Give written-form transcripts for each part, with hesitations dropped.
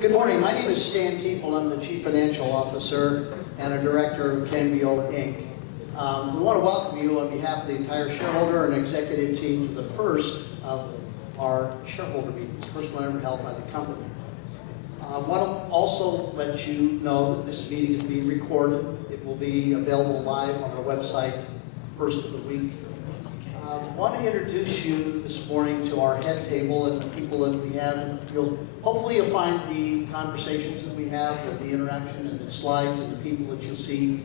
Good morning. My name is Stan Teeple. I'm the Chief Financial Officer and a Director of Canbiola, Inc. We want to welcome you on behalf of the entire shareholder and executive team to the first of our shareholder meetings, first one ever held by the company. I want to also let you know that this meeting is being recorded. It will be available live on our website first of the week. I want to introduce you this morning to our head table and the people that we have. Hopefully you'll find the conversations that we have and the interaction and the slides and the people that you'll see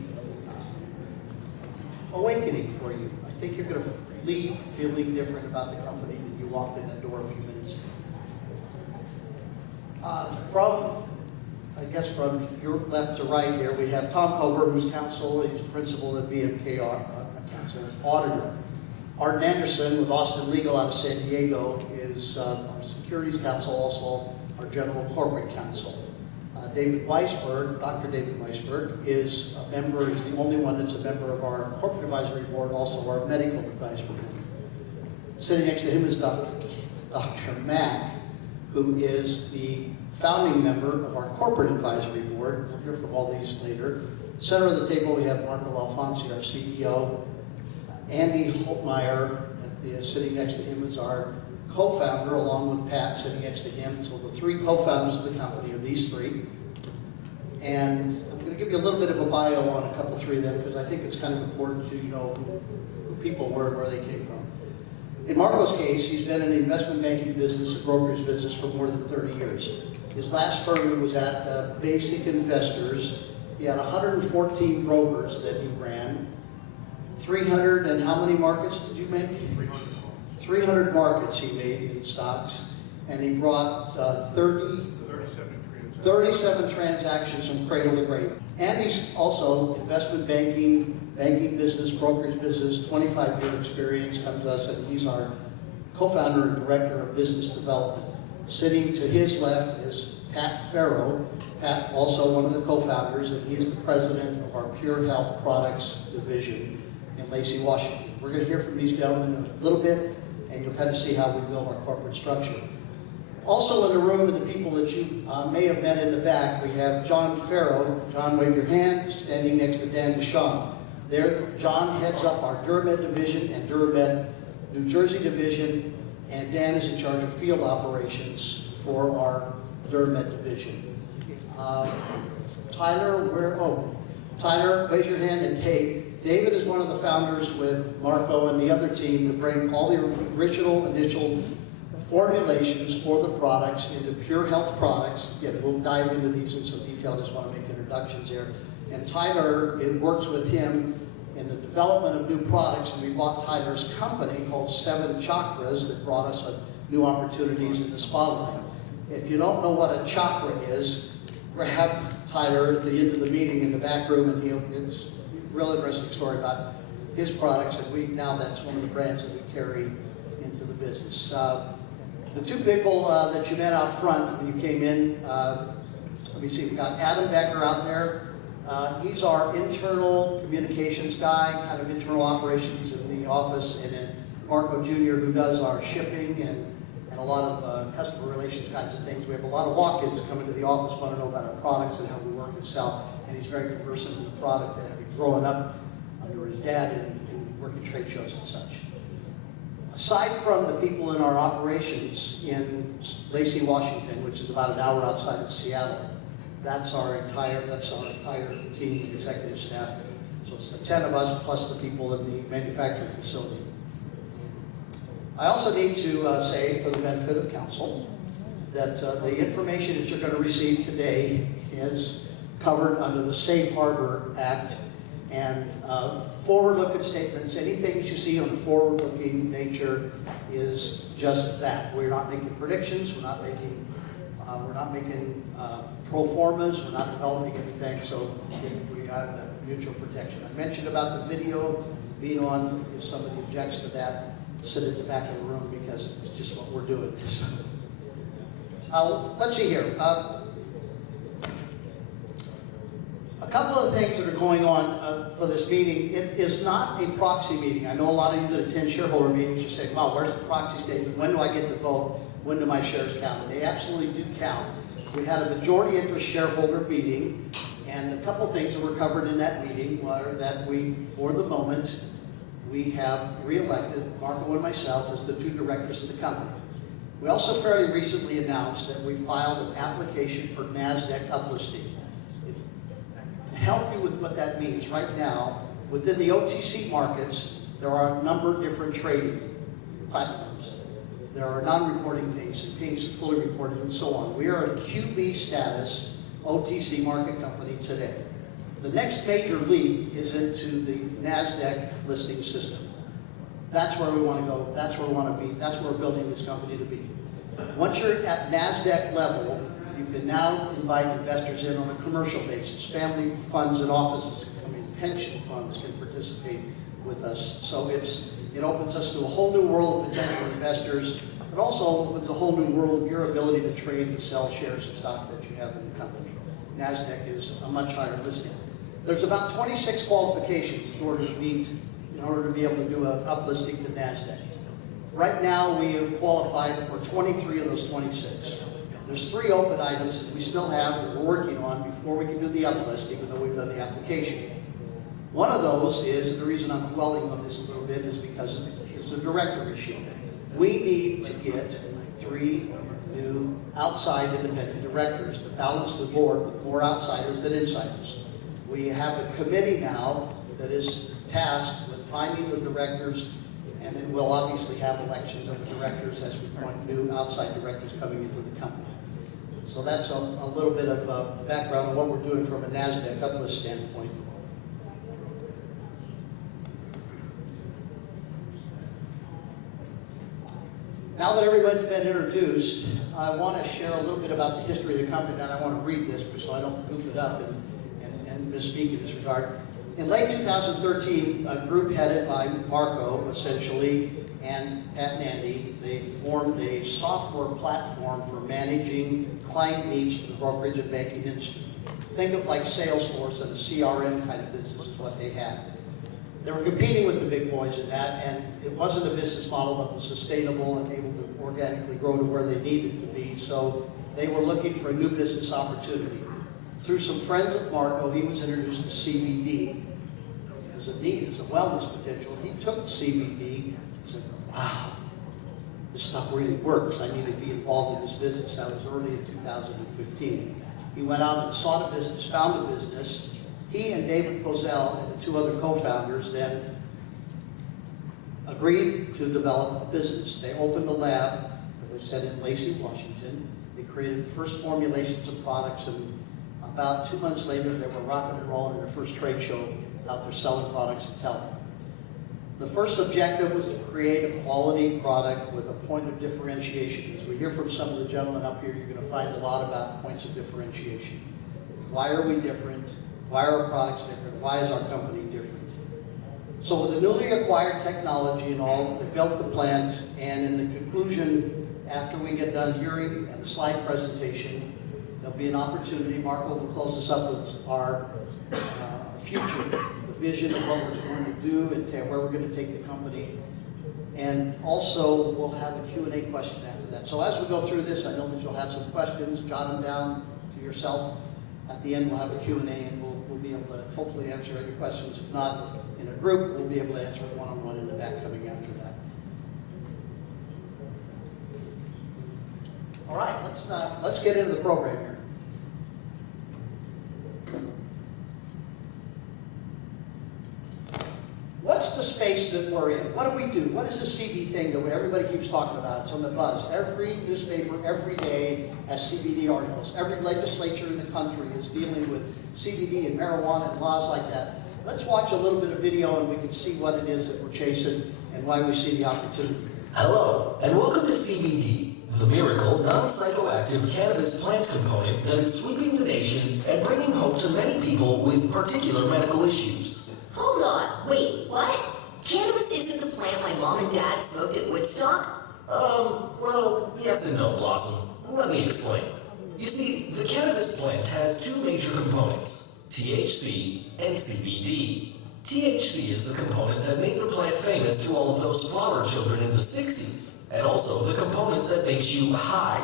awakening for you. I think you're going to leave feeling different about the company than you walked in the door a few minutes ago. From your left to right here, we have Tom Kober, who's counsel. He's principal at BMK counsel and auditor. Art Anderson with Austin Legal out of San Diego is our securities counsel, also our general corporate counsel. David Weisberg, Dr. David Weisberg, is a member, is the only one that's a member of our corporate advisory board, also our medical advisory board. Sitting next to him is Dr. Mack, who is the founding member of our corporate advisory board. We'll hear from all these later. Center of the table, we have Marco Alfonsi, our CEO. Andy Holtmeyer, sitting next to him, is our co-founder, along with Pat sitting next to him. So the three co-founders of the company are these three. And I'm going to give you a little bit of a bio on a couple, three of them, because I think it's kind of important to know who people were and where they came from. In Marco's case, he's been in the investment banking business, a brokerage business, for more than 30 years. His last firm was at Basic Investors. He had 114 brokers that he ran. 300 and how many markets did you make? 300 markets he made in stocks, and he brought 37 transactions from cradle to grave. And he's also investment banking business, brokerage business, 25-year experience, come to us, and he's our co-founder and director of business development. Sitting to his left is Pat Farrow. Pat, also one of the co-founders, and he is the president of our Pure Health Products division in Lacey, Washington. We're going to hear from these gentlemen in a little bit, and you'll kind of see how we build our corporate structure. Also in the room, and the people that you may have met in the back, we have John Farrow. John, wave your hand, standing next to Dan Deshawn. There, John heads up our Duramed division and Duramed New Jersey division, and Dan is in charge of field operations for our Duramed division. Tyler, raise your hand, and hey, David is one of the founders with Marco and the other team to bring all the original initial formulations for the products into Pure Health products. Again, we'll dive into these in some detail, just want to make introductions here. And Tyler, it works with him in the development of new products, and we bought Tyler's company called 7 Chakras that brought us new opportunities in the spotlight. If you don't know what a chakra is, grab Tyler at the end of the meeting in the back room, and it's a real interesting story about his products, and now that's one of the brands that we carry into the business. The two people that you met out front when you came in, let me see, we've got Adam Becker out there. He's our internal communications guy, kind of internal operations in the office, and then Marco Jr., who does our shipping and a lot of customer relations kinds of things. We have a lot of walk-ins that come into the office, want to know about our products and how we work and sell, and he's very conversant with the product, and growing up under his dad and working trade shows and such. Aside from the people in our operations in Lacey, Washington, which is about an hour outside of Seattle, that's our entire team, executive staff. So it's the 10 of us plus the people in the manufacturing facility. I also need to say, for the benefit of council, that the information that you're going to receive today is covered under the Safe Harbor Act, and forward-looking statements, anything that you see on the forward-looking nature is just that. We're not making predictions, we're not making pro formas, we're not developing anything, so we have that mutual protection. I mentioned about the video being on. If somebody objects to that, sit at the back of the room, because it's just what we're doing. Let's see here. A couple of the things that are going on for this meeting. It is not a proxy meeting. I know a lot of you that attend shareholder meetings, you say, wow, where's the proxy statement? When do I get to vote? When do my shares count? And they absolutely do count. We had a majority interest shareholder meeting, and a couple things that were covered in that meeting were that we, for the moment, we have re-elected Marco and myself as the two directors of the company. We also fairly recently announced that we filed an application for NASDAQ uplisting. To help you with what that means, right now, within the OTC markets, there are a number of different trading platforms. There are non-reporting pinks and pinks and fully reported and so on. We are a QB status OTC market company today. The next major leap is into the NASDAQ listing system. That's where we want to go. That's where we want to be. That's where we're building this company to be. Once you're at NASDAQ level, you can now invite investors in on a commercial basis. Family funds and offices can come in. Pension funds can participate with us. So it opens us to a whole new world of potential investors. It also opens a whole new world of your ability to trade and sell shares of stock that you have in the company. NASDAQ is a much higher listing. There's about 26 qualifications in order to be able to do an uplisting to NASDAQ. Right now, we have qualified for 23 of those 26. There's 3 open items that we still have that we're working on before we can do the uplist, even though we've done the application. One of those is, and the reason I'm dwelling on this a little bit is because it's a director issue. We need to get 3 new outside independent directors to balance the board with more outsiders than insiders. We have a committee now that is tasked with finding the directors, and then we'll obviously have elections of the directors as we appoint new outside directors coming into the company. So that's a little bit of background on what we're doing from a NASDAQ uplist standpoint. Now that everybody's been introduced, I want to share a little bit about the history of the company, and I want to read this so I don't goof it up and misspeak in this regard. In late 2013, a group headed by Marco, essentially, and Pat and Andy, they formed a software platform for managing client needs for the brokerage and banking industry. Think of like Salesforce and a CRM kind of business is what they had. They were competing with the big boys in that, and it wasn't a business model that was sustainable and able to organically grow to where they needed to be, so they were looking for a new business opportunity. Through some friends of Marco, he was introduced to CBD as a need, as a wellness potential. He took CBD and said, wow, this stuff really works. I need to be involved in this business. That was early in 2015. He went out and sought a business, found a business. He and David Pozell and the 2 other co-founders then agreed to develop a business. They opened a lab, as I said, in Lacey, Washington. They created the first formulations of products, and about 2 months later, they were rocking and rolling in their first trade show out there selling products and telling. The first objective was to create a quality product with a point of differentiation. As we hear from some of the gentlemen up here, you're going to find a lot about points of differentiation. Why are we different? Why are our products different? Why is our company different? So with the newly acquired technology and all, they built the plant, and in the conclusion, after we get done hearing and the slide presentation, there'll be an opportunity. Marco will close us up with our future, the vision of what we're going to do and where we're going to take the company. And also, we'll have a Q&A question after that. So as we go through this, I know that you'll have some questions. Jot them down to yourself. At the end, we'll have a Q&A, and we'll be able to hopefully answer any questions. If not in a group, we'll be able to answer one-on-one in the back coming after that. All right, let's get into the program here. What's the space that we're in? What do we do? What is this CB thing that everybody keeps talking about? It's on the buzz. Every newspaper, every day has CBD articles. Every legislature in the country is dealing with CBD and marijuana and laws like that. Let's watch a little bit of video and we can see what it is that we're chasing and why we see the opportunity. Hello, and welcome to CBD, the miracle, non-psychoactive cannabis plant component that is sweeping the nation and bringing hope to many people with particular medical issues. Hold on, wait, what? Cannabis isn't the plant my mom and dad smoked at Woodstock? Well, yes and no, Blossom. Let me explain. You see, the cannabis plant has 2 major components, THC and CBD. THC is the component that made the plant famous to all of those flower children in the 60s, and also the component that makes you high.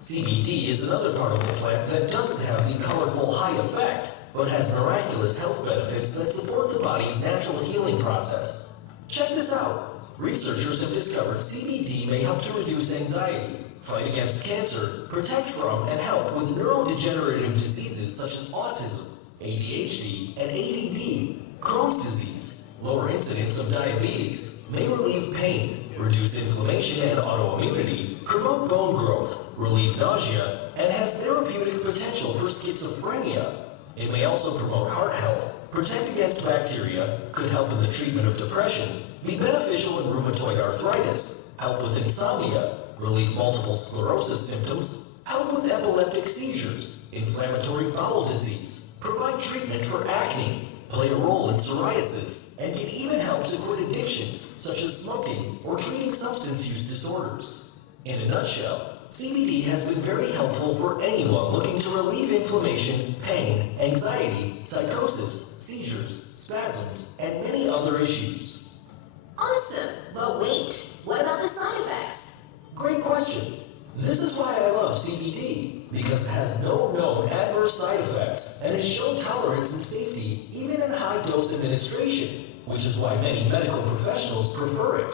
CBD is another part of the plant that doesn't have the colorful high effect, but has miraculous health benefits that support the body's natural healing process. Check this out. Researchers have discovered CBD may help to reduce anxiety, fight against cancer, protect from and help with neurodegenerative diseases such as autism, ADHD, and ADD, Crohn's disease, lower incidence of diabetes, may relieve pain, reduce inflammation and autoimmunity, promote bone growth, relieve nausea, and has therapeutic potential for schizophrenia. It may also promote heart health, protect against bacteria, could help in the treatment of depression, be beneficial in rheumatoid arthritis, help with insomnia, relieve multiple sclerosis symptoms, help with epileptic seizures, inflammatory bowel disease, provide treatment for acne, play a role in psoriasis, and can even help to quit addictions such as smoking or treating substance use disorders. In a nutshell, CBD has been very helpful for anyone looking to relieve inflammation, pain, anxiety, psychosis, seizures, spasms, and many other issues. Awesome! But wait, what about the side effects? Great question. This is why I love CBD, because it has no known adverse side effects and has shown tolerance and safety even in high dose administration, which is why many medical professionals prefer it.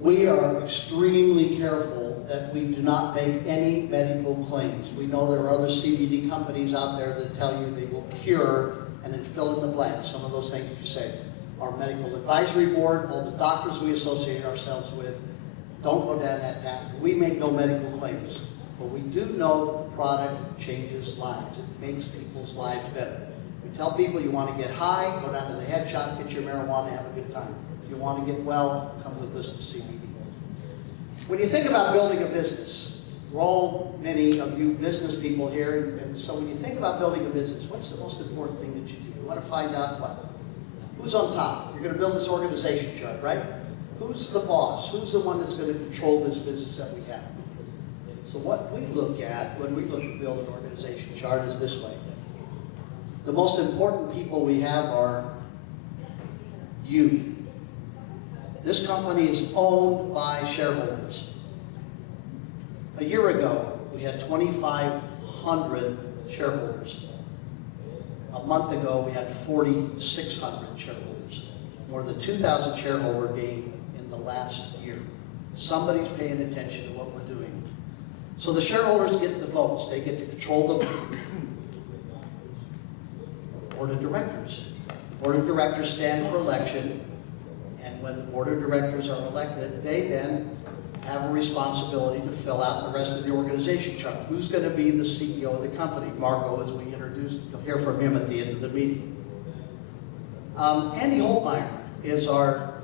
We are extremely careful that we do not make any medical claims. We know there are other CBD companies out there that tell you they will cure and then fill in the blank, some of those things you say. Our medical advisory board, all the doctors we associate ourselves with, don't go down that path. We make no medical claims, but we do know that the product changes lives. It makes people's lives better. We tell people you want to get high, go down to the head shop, get your marijuana, have a good time. You want to get well, come with us to CBD. When you think about building a business, we're all, many of you business people here, and so when you think about building a business, what's the most important thing that you do? You want to find out what? Who's on top? You're going to build this organization chart, right? Who's the boss? Who's the one that's going to control this business that we have? So what we look at when we look to build an organization chart is this way. The most important people we have are you. This company is owned by shareholders. A year ago, we had 2,500 shareholders. A month ago, we had 4,600 shareholders. More than 2,000 shareholder gain in the last year. Somebody's paying attention to what we're doing. So the shareholders get the votes. They get to control the board of directors. The board of directors stand for election, and when the board of directors are elected, they then have a responsibility to fill out the rest of the organization chart. Who's going to be the CEO of the company? Marco, as we introduced, you'll hear from him at the end of the meeting. Andy Holtmeyer is our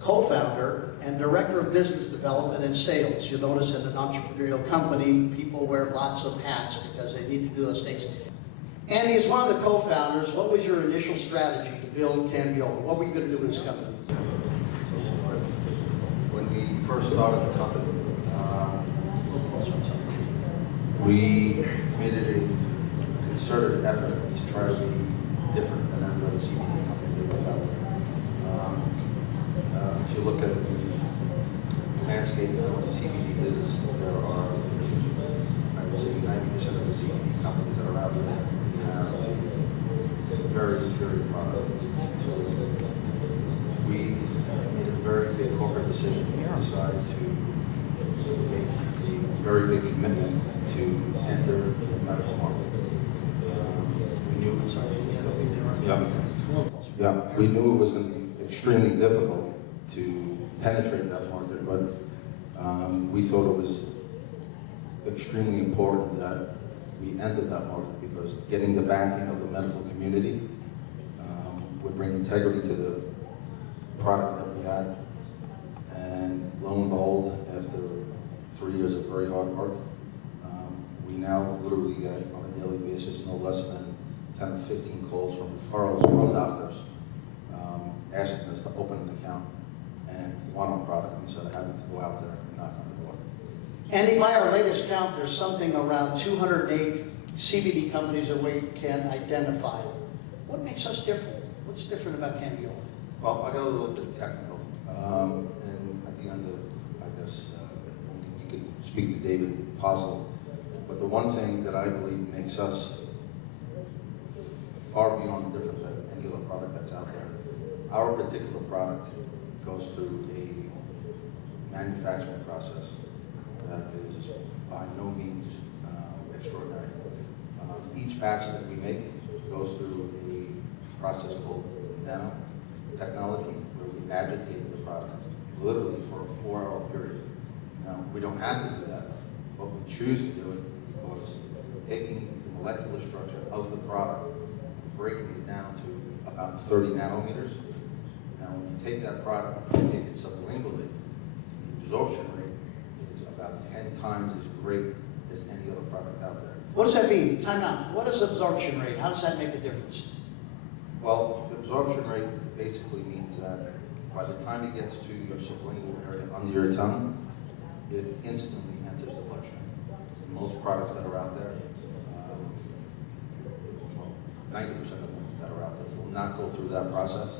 co-founder and director of business development and sales. You'll notice in an entrepreneurial company, people wear lots of hats because they need to do those things. Andy is one of the co-founders. What was your initial strategy to build Canbiola? What were you going to do with this company? When we first started the company, we made it a concerted effort to try to be different than every other CBD company that was out there. If you look at the landscape now in the CBD business, there are, I would say, 90% of the CBD companies that are out there have a very inferior product. So we made a very big corporate decision. We decided to make a very big commitment to enter the medical market. We knew, we knew it was going to be extremely difficult to penetrate that market, but we thought it was extremely important that we entered that market because getting the backing of the medical community would bring integrity to the product that we had. And lo and behold, after 3 years of very hard work, we now literally get on a daily basis no less than 10 or 15 calls from referrals from doctors asking us to open an account and want our product instead of having to go out there and knock on the door. Andy, by our latest count, there's something around 208 CBD companies that we can identify. What makes us different? What's different about Canbiola? Well, I got a little bit technical, and at the end of, I guess, speak to David Postle, but the one thing that I believe makes us far beyond different than any other product that's out there, our particular product goes through a manufacturing process that is by no means extraordinary. Each batch that we make goes through a process called nanotechnology, where we agitate the product literally for a 4-hour period. Now, we don't have to do that, but we choose to do it because taking the molecular structure of the product and breaking it down to about 30 nanometers. Now, when you take that product and take it sublingually, the absorption rate is about 10 times as great as any other product out there. What does that mean? Time out. What is absorption rate? How does that make a difference? Well, the absorption rate basically means that by the time it gets to your sublingual area under your tongue, it instantly enters the bloodstream. Most products that are out there, well, 90% of them that are out there will not go through that process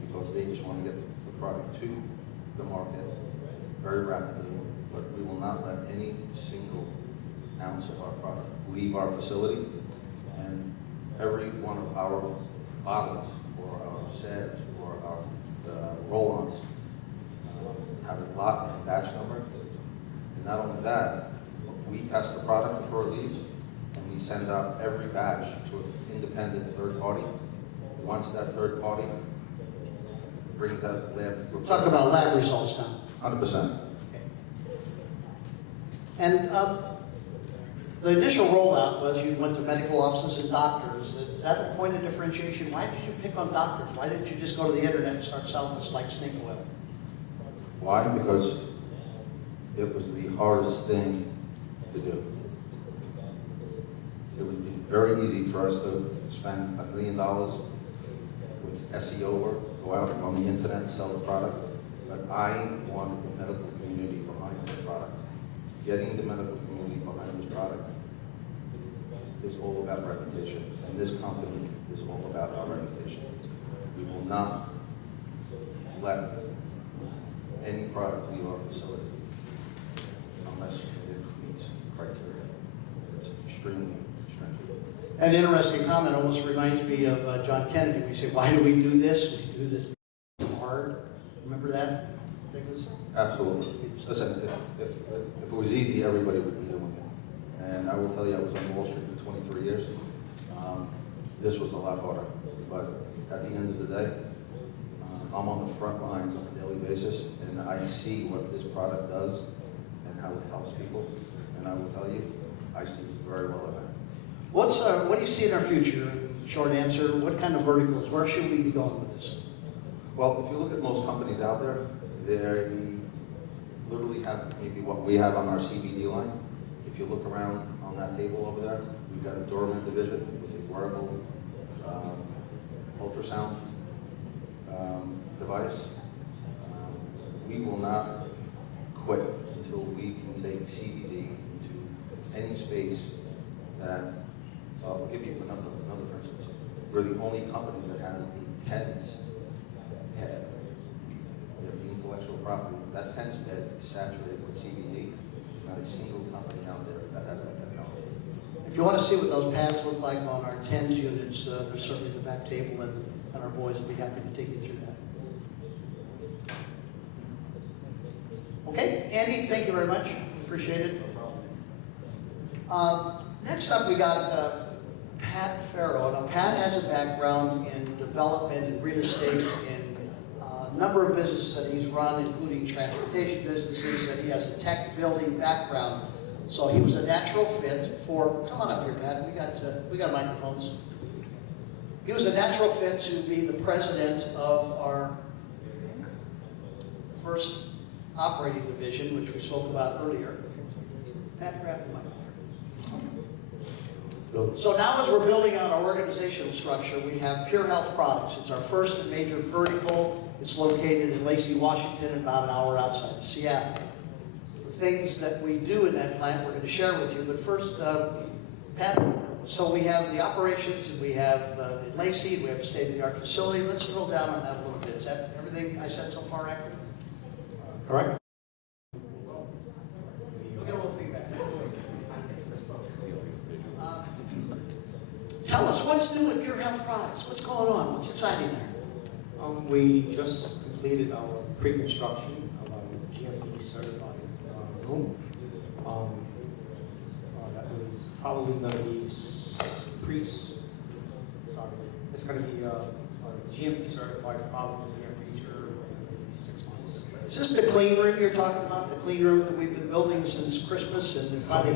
because they just want to get the product to the market very rapidly, but we will not let any single ounce of our product leave our facility, and every one of our bottles or our SEDs or our roll-ons have a lot and batch number. And not only that, we test the product before it leaves, and we send out every batch to an independent third party. Once that third party brings that lab report. Talk about lab results now. 100%. Okay. And the initial rollout was you went to medical offices and doctors. Is that a point of differentiation? Why did you pick on doctors? Why didn't you just go to the internet and start selling this like snake oil? Why? Because it was the hardest thing to do. It would be very easy for us to spend $1 million with SEO work, go out on the internet and sell the product, but I wanted the medical community behind this product. Getting the medical community behind this product is all about reputation, and this company is all about our reputation. We will not let any product leave our facility unless it meets criteria. It's extremely stringent. An interesting comment almost reminds me of John Kennedy. We say, why do we do this? We do this hard. Remember that? Absolutely. Listen, if it was easy, everybody would be doing it. And I will tell you, I was on Wall Street for 23 years. This was a lot harder. But at the end of the day, I'm on the front lines on a daily basis, and I see what this product does and how it helps people. And I will tell you, I see very well at it. What do you see in our future? Short answer, what kind of verticals? Where should we be going with this? Well, if you look at most companies out there, they literally have maybe what we have on our CBD line. If you look around on that table over there, we've got a Dormant division with a wearable ultrasound device. We will not quit until we can take CBD into any space that, I'll give you another for instance. We're the only company that has a TENS head. We have the intellectual property. That TENS head is saturated with CBD. There's not a single company out there that has that technology. If you want to see what those pads look like on our TENS units, they're certainly at the back table, and our boys will be happy to take you through that. Okay, Andy, thank you very much. Appreciate it. Next up, we got Pat Farrow. Now, Pat has a background in development and real estate in a number of businesses that he's run, including transportation businesses, and he has a tech building background. So he was a natural fit for, come on up here, Pat, we got microphones. He was a natural fit to be the president of our first operating division, which we spoke about earlier. Pat, grab the mic there. So now as we're building out our organizational structure, we have Pure Health Products. It's our first and major vertical. It's located in Lacey, Washington, about an hour outside of Seattle. The things that we do in that plant we're going to share with you, but first, Pat, so we have the operations, and we have in Lacey, we have a state-of-the-art facility. Let's drill down on that a little bit. Is that everything I said so far accurate? Correct. We'll get a little what's new with Pure Health products? What's going on? What's exciting there? We just completed our pre-construction of our GMP certified room. That was probably going to be it's going to be GMP certified probably in the near future, maybe 6 months. Is this the clean room you're talking about? The clean room that we've been building since Christmas and finally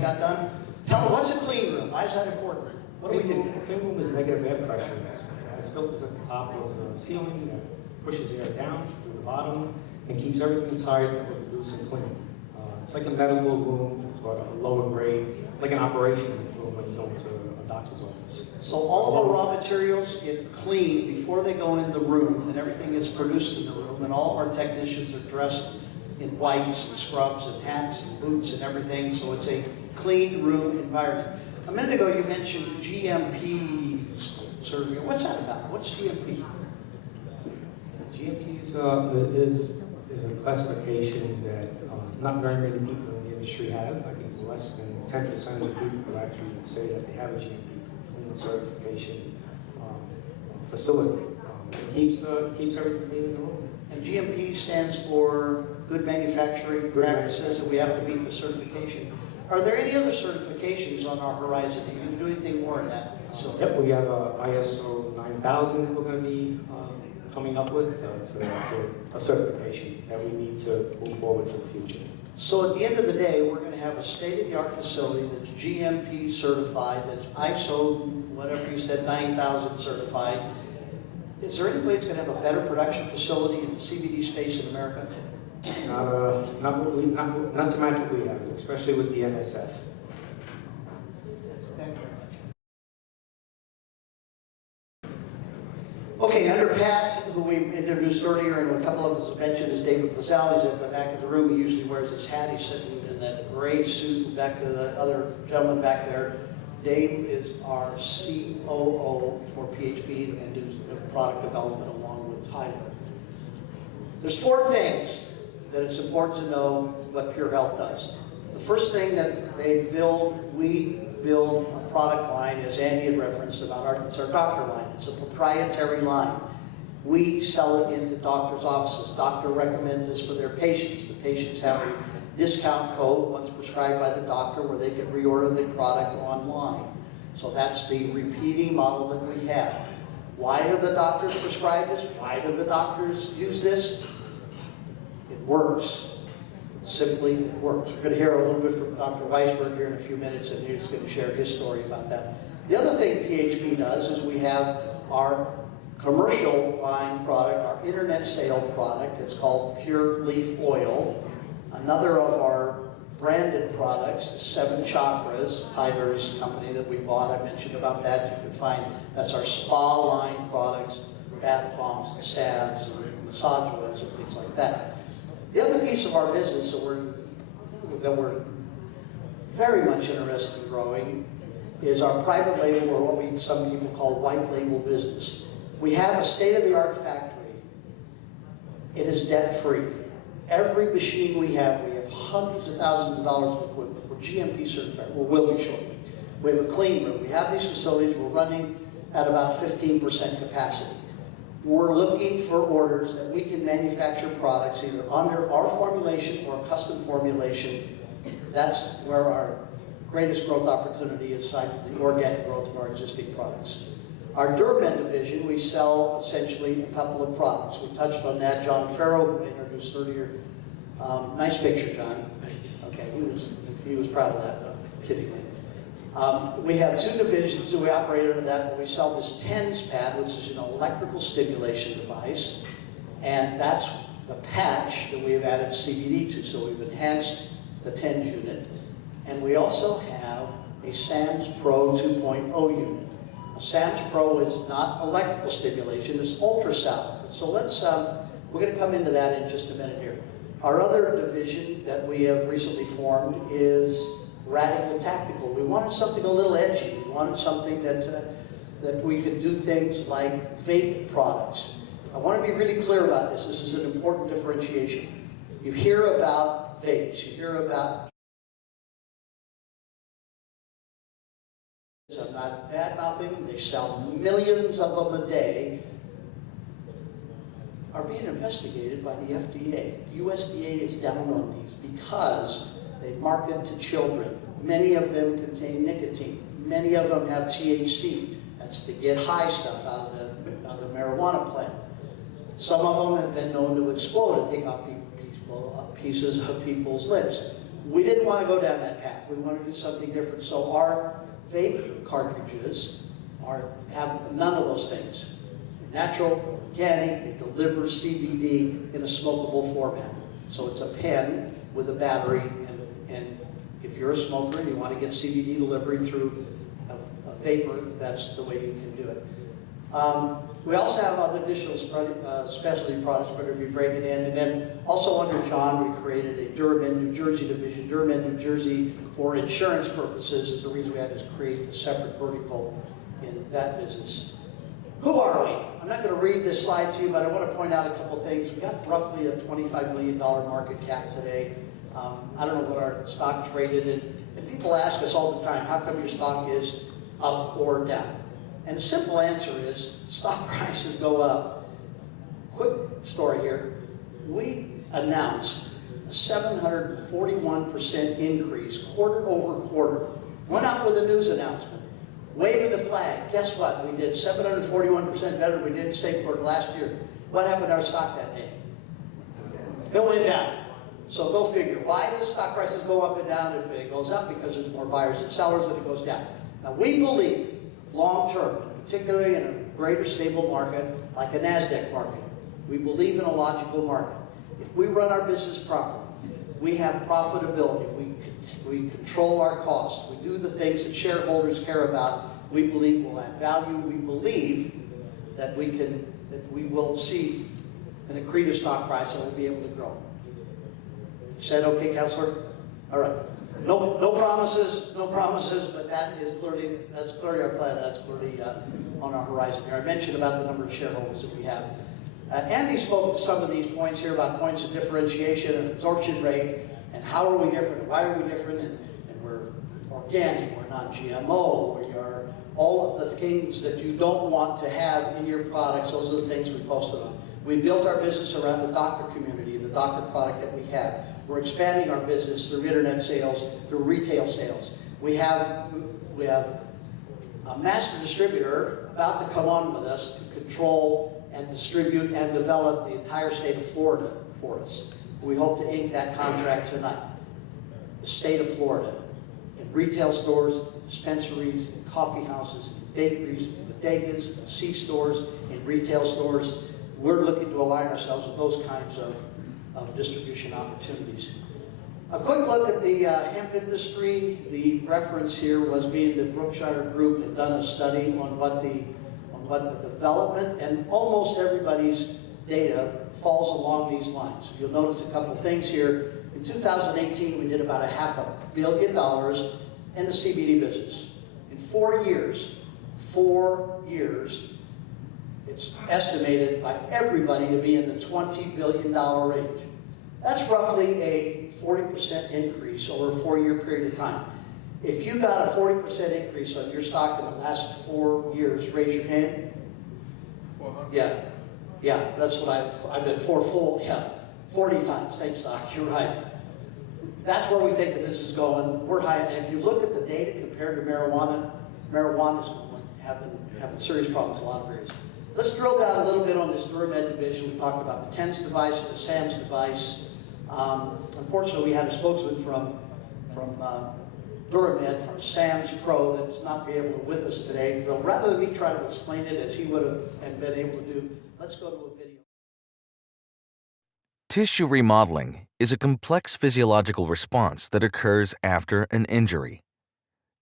got done? Tell me, what's a clean room? Why is that important? What do we do? Clean room is negative air pressure. It has filters at the top of the ceiling that pushes air down to the bottom and keeps everything inside that will produce and clean. It's like a medical room, but a lower grade, like an operation room when you go into a doctor's office. So all of our raw materials get cleaned before they go in the room, and everything gets produced in the room, and all of our technicians are dressed in whites and scrubs and hats and boots and everything, so it's a clean room environment. A minute ago you mentioned GMP certificate. What's that about? What's GMP? GMP is a classification that not very many people in the industry have. I think less than 10% of the people who actually say that they have a GMP clean certification facility. It keeps everything clean in the room. And GMP stands for Good Manufacturing Practices, and we have to meet the certification. Are there any other certifications on our horizon? Are you going to do anything more in that facility? Yep, we have ISO 9000 that we're going to be coming up with to a certification that we need to move forward for the future. So at the end of the day, we're going to have a state-of-the-art facility that's GMP certified, that's ISO, whatever you said, 9000 certified. Is there anybody that's going to have a better production facility in the CBD space in America? Not to match what we have, especially with the NSF. Thank you very much. Okay, under Pat, who we introduced earlier, and a couple of us mentioned, is David Plazal. He's at the back of the room. He usually wears his hat. He's sitting in that gray suit. Back to the other gentleman back there. Dave is our COO for PHP and does product development along with Tyler. There's 4 things that it's important to know what Pure Health does. The first thing that we build a product line, as Andy had referenced about it's our doctor line. It's a proprietary line. We sell it into doctors' offices. Doctor recommends this for their patients. The patients have a discount code once prescribed by the doctor where they can reorder the product online. So that's the repeating model that we have. Why do the doctors prescribe this? Why do the doctors use this? It works. Simply, it works. We're going to hear a little bit from Dr. Weisberg here in a few minutes, and he's going to share his story about that. The other thing PHP does is we have our commercial line product, our internet sale product. It's called Pure Leaf Oil. Another of our branded products is 7 Chakras, Tyler's company that we bought. I mentioned about that. You can find, that's our spa line products, bath bombs and salves and massage oils and things like that. The other piece of our business that we're very much interested in growing is our private label, or what some people call white label business. We have a state-of-the-art factory. It is debt-free. Every machine we have hundreds of thousands of dollars of equipment. We're GMP certified, or will be shortly. We have a clean room. We have these facilities. We're running at about 15% capacity. We're looking for orders that we can manufacture products either under our formulation or custom formulation. That's where our greatest growth opportunity is, aside from the organic growth of our existing products. Our Durban division, we sell essentially a couple of products. We touched on that. John Farrow, who I introduced earlier. Nice picture, John. Okay, he was proud of that, no, kiddingly. We have 2 divisions that we operate under that, but we sell this TENS pad, which is an electrical stimulation device, and that's the patch that we have added CBD to, so we've enhanced the TENS unit. And we also have a SAMS Pro 2.0 unit. A SAMS Pro is not electrical stimulation, it's ultrasound. So we're going to come into that in just a minute here. Our other division that we have recently formed is Radical Tactical. We wanted something a little edgy. We wanted something that we could do things like vape products. I want to be really clear about this. This is an important differentiation. You hear about vapes. You hear about I'm not bad-mouthing them, they sell millions of them a day, are being investigated by the FDA. The USDA is down on these because they market to children. Many of them contain nicotine. Many of them have THC. That's to get high stuff out of the marijuana plant. Some of them have been known to explode and take off pieces of people's lips. We didn't want to go down that path. We wanted to do something different. So our vape cartridges have none of those things. They're natural, organic, they deliver CBD in a smokable format. So it's a pen with a battery, and if you're a smoker and you want to get CBD delivery through a vapor, that's the way you can do it. We also have other additional specialty products we're going to be bringing in, and then also under John, we created a Duramen, New Jersey division. Duramen, New Jersey, for insurance purposes, is the reason we had to create a separate vertical in that business. Who are we? I'm not going to read this slide to you, but I want to point out a couple things. We got roughly a $25 million market cap today. I don't know what our stock traded, and people ask us all the time, how come your stock is up or down? And the simple answer is stock prices go up. Quick story here. We announced a 741% increase quarter over quarter. Went out with a news announcement, waving the flag. Guess what? We did 741% better than we did the same quarter last year. What happened to our stock that day? It went down. So go figure. Why does stock prices go up and down? If it goes up, because there's more buyers and sellers, and it goes down. Now we believe long term, particularly in a greater stable market like a NASDAQ market, we believe in a logical market. If we run our business properly, we have profitability, we control our costs, we do the things that shareholders care about, we believe will add value, we believe that we will see an accretive stock price and we'll be able to grow. You said okay, Counselor? All right. No promises, but that's clearly our plan. That's clearly on our horizon here. I mentioned about the number of shareholders that we have. Andy spoke to some of these points here about points of differentiation and absorption rate, and how are we different, and why are we different, and we're organic, we're non-GMO, we are all of the things that you don't want to have in your products. Those are the things we posted on. We built our business around the doctor community, the doctor product that we have. We're expanding our business through internet sales, through retail sales. We have a master distributor about to come on with us to control and distribute and develop the entire state of Florida for us. We hope to ink that contract tonight. The state of Florida, in retail stores, in dispensaries, in coffee houses, in bakeries, in bodegas, in C-stores, in retail stores. We're looking to align ourselves with those kinds of distribution opportunities. A quick look at the hemp industry. The reference here was being the Brookshire Group had done a study on what the development, and almost everybody's data falls along these lines. You'll notice a couple of things here. In 2018, we did about $500 million in the CBD business. In 4 years, it's estimated by everybody to be in the $20 billion range. That's roughly a 40% increase over a 4-year period of time. If you got a 40% increase on your stock in the last 4 years, raise your hand. Yeah, that's what I've been 40 times, same stock, you're right. That's where we think the business is going. We're high, and if you look at the data compared to marijuana's having serious problems in a lot of areas. Let's drill down a little bit on this Duramed division. We talked about the TENS device and the SAMS device. Unfortunately, we had a spokesman from Duramed, from SAMS Pro, that's not be able to with us today. So rather than me try to explain it as he would have been able to do, let's go to a video. Tissue remodeling is a complex physiological response that occurs after an injury.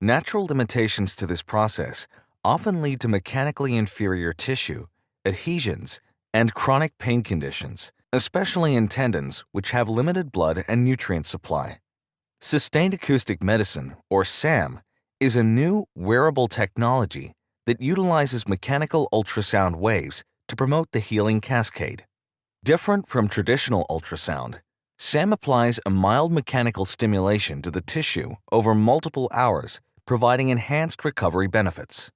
Natural limitations to this process often lead to mechanically inferior tissue, adhesions, and chronic pain conditions, especially in tendons which have limited blood and nutrient supply. Sustained acoustic medicine, or SAM, is a new wearable technology that utilizes mechanical ultrasound waves to promote the healing cascade. Different from traditional ultrasound, SAM applies a mild mechanical stimulation to the tissue over multiple hours providing enhanced recovery benefits.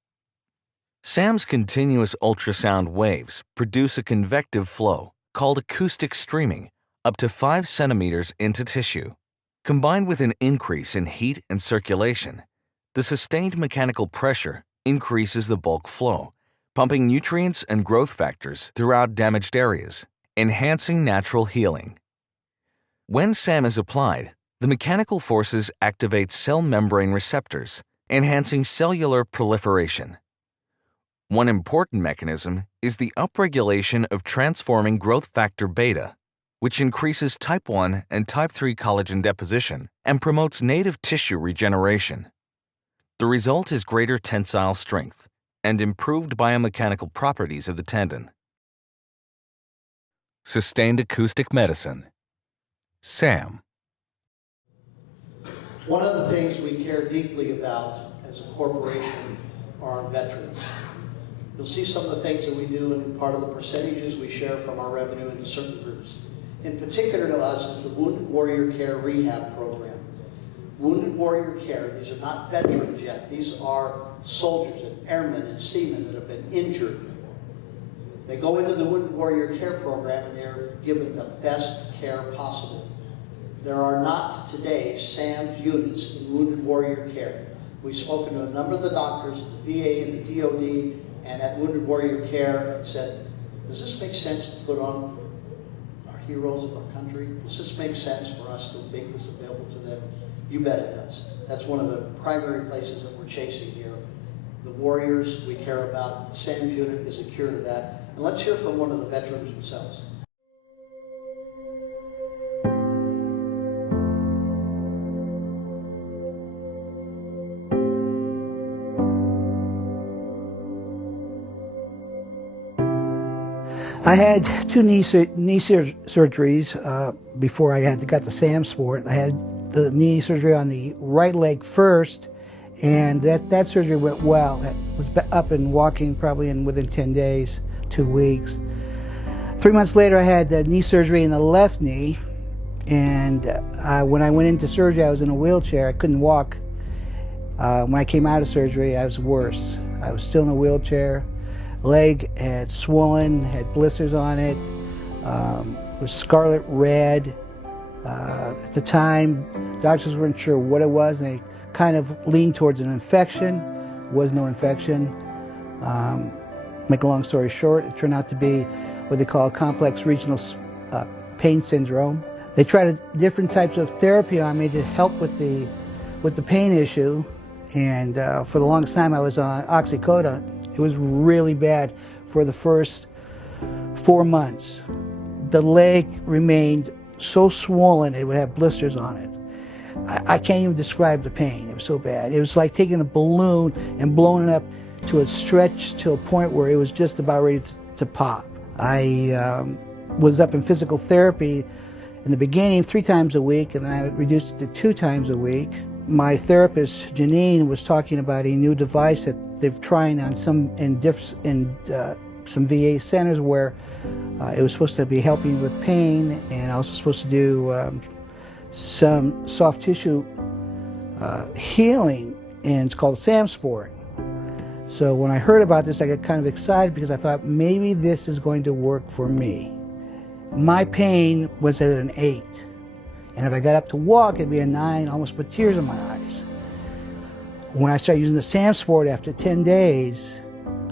SAM's continuous ultrasound waves produce a convective flow called acoustic streaming up to 5 centimeters into tissue. Combined with an increase in heat and circulation, the sustained mechanical pressure increases the bulk flow, pumping nutrients and growth factors throughout damaged areas, enhancing natural healing. When SAM is applied, the mechanical forces activate cell membrane receptors, enhancing cellular proliferation. One important mechanism is the upregulation of transforming growth factor beta, which increases type 1 and type 3 collagen deposition and promotes native tissue regeneration. The result is greater tensile strength and improved biomechanical properties of the tendon. Sustained acoustic medicine. SAM. One of the things we care deeply about as a corporation are our veterans. You'll see some of the things that we do, and part of the percentages we share from our revenue into certain groups. In particular to us is the Wounded Warrior Care Rehab Program. Wounded Warrior Care, these are not veterans yet. These are soldiers and airmen and seamen that have been injured. They go into the Wounded Warrior Care Program and they're given the best care possible. There are not today SAM's units in Wounded Warrior Care. We've spoken to a number of the doctors, the VA and the DOD, and at Wounded Warrior Care, and said, does this make sense to put on our heroes of our country? Does this make sense for us to make this available to them? You bet it does. That's one of the primary places that we're chasing here. The warriors we care about, the SAM's unit is a cure to that. And let's hear from one of the veterans themselves. I had two knee surgeries before I got the SAM Sport. I had the knee surgery on the right leg first, and that surgery went well. I was up and walking probably within 10 days, 2 weeks. 3 months later, I had the knee surgery in the left knee, and when I went into surgery, I was in a wheelchair. I couldn't walk. When I came out of surgery, I was worse. I was still in a wheelchair. Leg had swollen, had blisters on it. It was scarlet red. At the time, doctors weren't sure what it was, and they kind of leaned towards an infection. There was no infection. Make a long story short, it turned out to be what they call complex regional pain syndrome. They tried different types of therapy on me to help with the pain issue, and for the longest time I was on oxycodone. It was really bad for the first 4 months. The leg remained so swollen it would have blisters on it. I can't even describe the pain. It was so bad. It was like taking a balloon and blowing it up to a stretch to a point where it was just about ready to pop. I was up in physical therapy in the beginning 3 times a week, and then I reduced it to 2 times a week. My therapist, Janine, was talking about a new device that they're trying on some VA centers where it was supposed to be helping with pain, and also supposed to do some soft tissue healing, and it's called SAM Sport. So when I heard about this, I got kind of excited because I thought maybe this is going to work for me. My pain was at an 8, and if I got up to walk, it'd be a 9, almost put tears in my eyes. When I started using the SAM Sport after 10 days,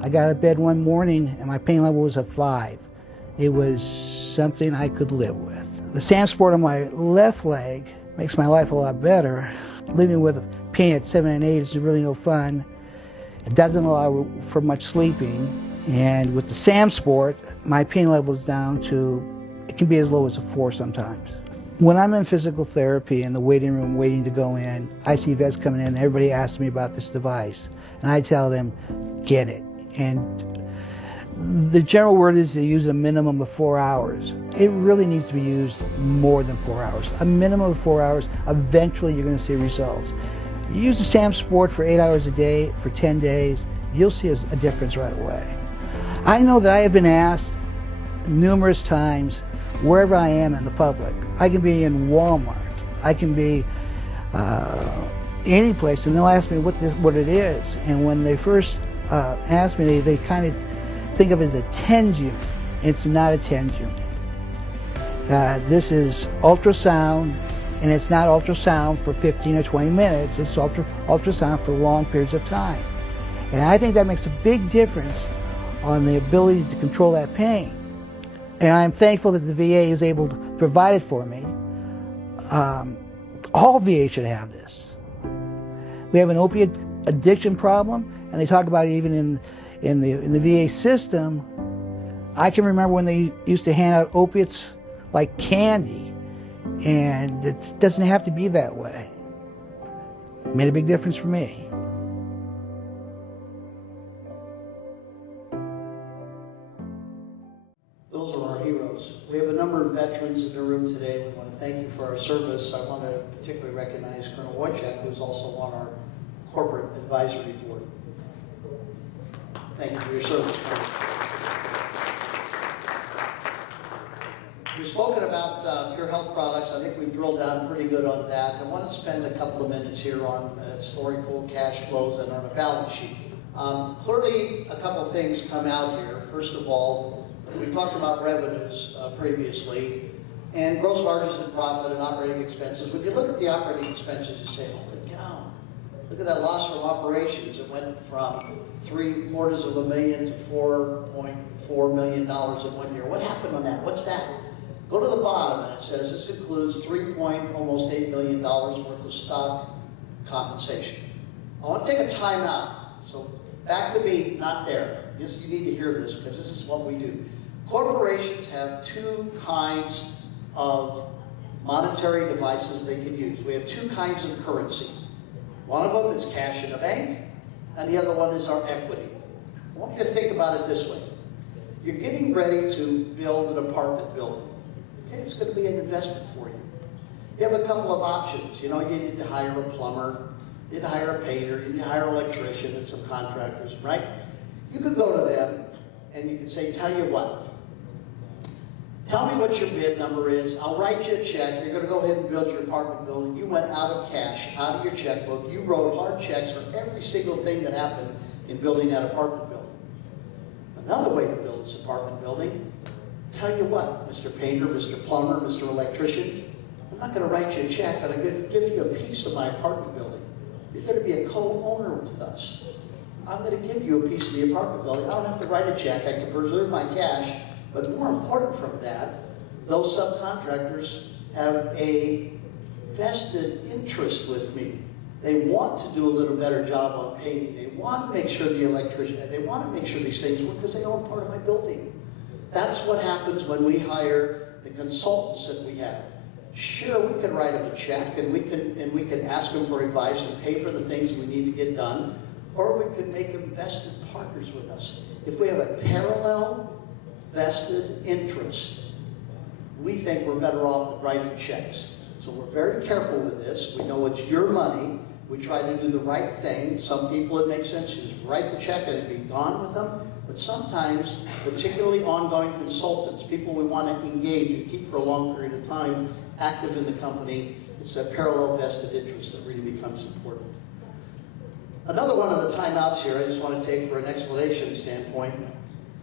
I got out of bed one morning and my pain level was a 5. It was something I could live with. The SAM Sport on my left leg makes my life a lot better. Living with pain at 7 and 8 is really no fun. It doesn't allow for much sleeping. And with the SAM Sport, my pain level is down to, it can be as low as a 4 sometimes. When I'm in physical therapy in the waiting room waiting to go in, I see vets coming in, everybody asks me about this device. And I tell them, get it. And the general word is to use a minimum of 4 hours. It really needs to be used more than 4 hours. A minimum of 4 hours, eventually you're going to see results. You use the SAM Sport for 8 hours a day, for 10 days, you'll see a difference right away. I know that I have been asked numerous times, wherever I am in the public. I can be in Walmart. I can be any place, and they'll ask me what it is. And when they first ask me, they kind of think of it as a TENS unit. It's not a TENS unit. This is ultrasound, and it's not ultrasound for 15 or 20 minutes. It's ultrasound for long periods of time. And I think that makes a big difference on the ability to control that pain. And I'm thankful that the VA is able to provide it for me. All VA should have this. We have an opiate addiction problem, and they talk about it even in the VA system. I can remember when they used to hand out opiates like candy, and it doesn't have to be that way. It made a big difference for me. Those are our heroes. We have a number of veterans in the room today. We want to thank you for our service. I want to particularly recognize Colonel Wojciak, who's also on our corporate advisory board. Thank you for your service, Colonel. We've spoken about Pure Health products. I think we've drilled down pretty good on that. I want to spend a couple of minutes here on historical cash flows and on a balance sheet. Clearly, a couple of things come out here. First of all, we talked about revenues previously, and gross margins and profit and operating expenses. When you look at the operating expenses, you say, holy cow, look at that loss from operations. It went from $750,000 to $4.4 million in 1 year. What happened on that? What's that? Go to the bottom, and it says this includes almost $8 million worth of stock compensation. I want to take a time out. So back to me, not there. Yes, you need to hear this because this is what we do. Corporations have two kinds of monetary devices they can use. We have two kinds of currency. One of them is cash in a bank, and the other one is our equity. I want you to think about it this way. You're getting ready to build an apartment building. Okay, it's going to be an investment for you. You have a couple of options. You know, you need to hire a plumber, you need to hire a painter, you need to hire an electrician and some contractors, right? You could go to them and you could say, tell you what, tell me what your bid number is, I'll write you a check, you're going to go ahead and build your apartment building. You went out of cash, out of your checkbook, you wrote hard checks for every single thing that happened in building that apartment building. Another way to build this apartment building, tell you what, Mr. Painter, Mr. Plumber, Mr. Electrician, I'm not going to write you a check, but I'm going to give you a piece of my apartment building. You're going to be a co-owner with us. I'm going to give you a piece of the apartment building. I don't have to write a check. I can preserve my cash. But more important from that, those subcontractors have a vested interest with me. They want to do a little better job on painting. They want to make sure the electrician, they want to make sure these things work because they own part of my building. That's what happens when we hire the consultants that we have. Sure, we can write them a check and we can ask them for advice and pay for the things we need to get done, or we could make them vested partners with us. If we have a parallel vested interest, we think we're better off than writing checks. So we're very careful with this. We know it's your money. We try to do the right thing. Some people, it makes sense to just write the check and it'd be gone with them. But sometimes, particularly ongoing consultants, people we want to engage and keep for a long period of time active in the company, it's that parallel vested interest that really becomes important. Another one of the timeouts here I just want to take for an explanation standpoint.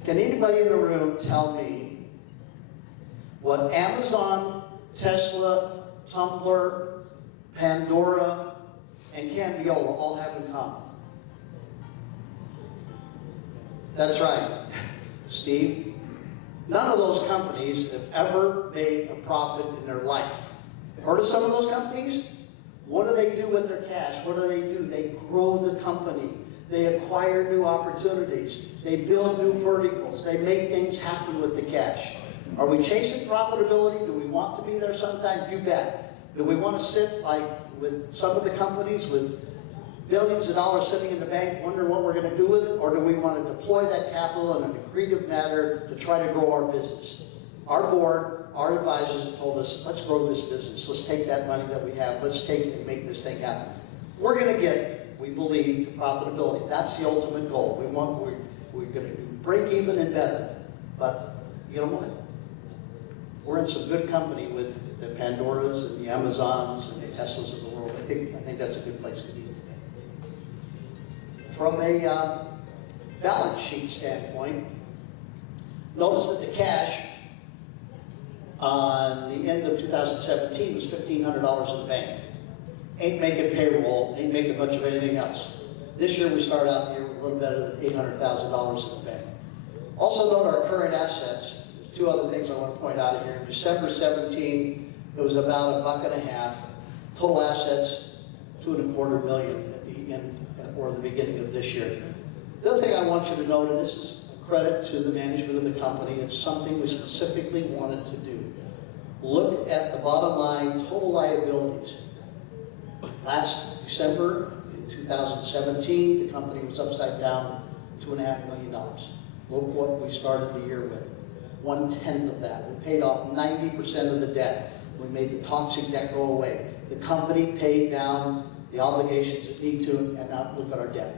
Can anybody in the room tell me what Amazon, Tesla, Tumblr, Pandora, and Canbiola all have in common? That's right, Steve. None of those companies have ever made a profit in their life. Heard of some of those companies? What do they do with their cash? What do? They grow the company. They acquire new opportunities. They build new verticals. They make things happen with the cash. Are we chasing profitability? Do we want to be there sometime? You bet. Do we want to sit like with some of the companies with billions of dollars sitting in the bank wondering what we're going to do with it? Or do we want to deploy that capital in an accretive manner to try to grow our business? Our board, our advisors have told us, let's grow this business. Let's take that money that we have. Let's take it and make this thing happen. We're going to get, we believe, to profitability. That's the ultimate goal. We're going to do break even and better. But you know what? We're in some good company with the Pandoras and the Amazons and the Teslas of the world. think that's a good place to be today. From a balance sheet standpoint, notice that the cash on the end of 2017 was $1,500 in the bank. Ain't making payroll, ain't making much of anything else. This year we start out the year with a little better than $800,000 in the bank. Also note our current assets. There's two other things I want to point out here. In December 17, it was about $1.50. Total assets, $2.25 million at the end or the beginning of this year. The other thing I want you to note, and this is a credit to the management of the company, it's something we specifically wanted to do. Look at the bottom line total liabilities. Last December in 2017, the company was upside down $2.5 million. Look what we started the year with. 1/10 of that. We paid off 90% of the debt. We made the toxic debt go away. The company paid down the obligations it need to, and now look at our debt.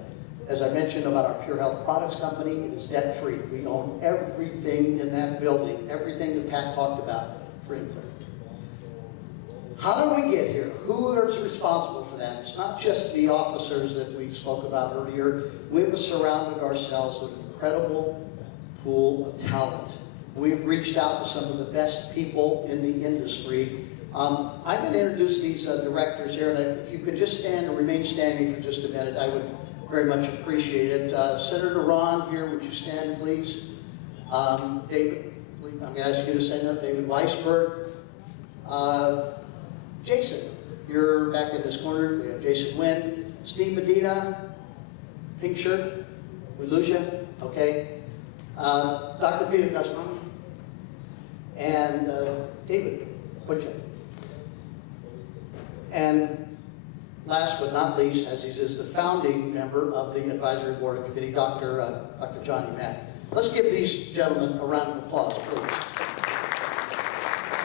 As I mentioned about our Pure Health Products Company, it is debt-free. We own everything in that building, everything that Pat talked about, free and clear. How did we get here? Who is responsible for that? It's not just the officers that we spoke about earlier. We've surrounded ourselves with an incredible pool of talent. We've reached out to some of the best people in the industry. I'm going to introduce these directors here, and if you could just stand and remain standing for just a minute, I would very much appreciate it. Senator Ron here, would you stand, please? David, I'm going to ask you to stand up. David Weisberg. Jason, you're back in this corner. We have Jason Wynn. Steve Medina, pink shirt. We lose you? Okay. Dr. Peter Guzman. And David Butcher. And last but not least, as he is the founding member of the advisory board committee, Dr. Johnny Mack. Let's give these gentlemen a round of applause, please.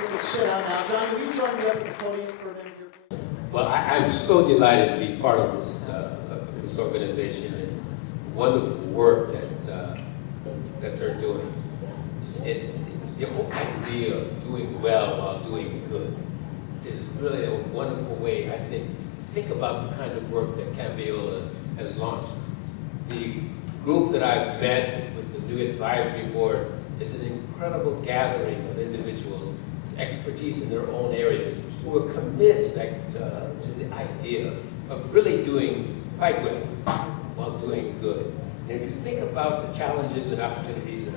You can sit down now. Johnny, will you join me up at the podium for a minute here, please? Well, I'm so delighted to be part of this organization and wonderful work that they're doing. The whole idea of doing well while doing good is really a wonderful way, I think about the kind of work that Canbiola has launched. The group that I've met with the new advisory board is an incredible gathering of individuals with expertise in their own areas who are committed to the idea of really doing quite well while doing good. And if you think about the challenges and opportunities that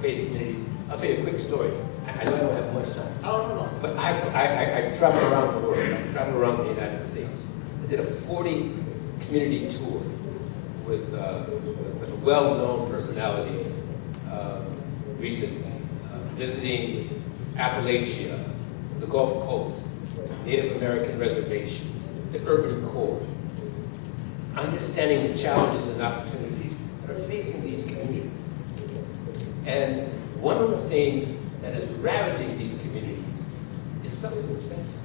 face communities, I'll tell you a quick story. I know I don't have much time. Oh, no. But I travel around the world. I travel around the United States. I did a 40 community tour with a well-known personality recently, visiting Appalachia, the Gulf Coast, Native American reservations, the urban core, understanding the challenges and opportunities that are facing these communities. And one of the things that is ravaging these communities is substance abuse.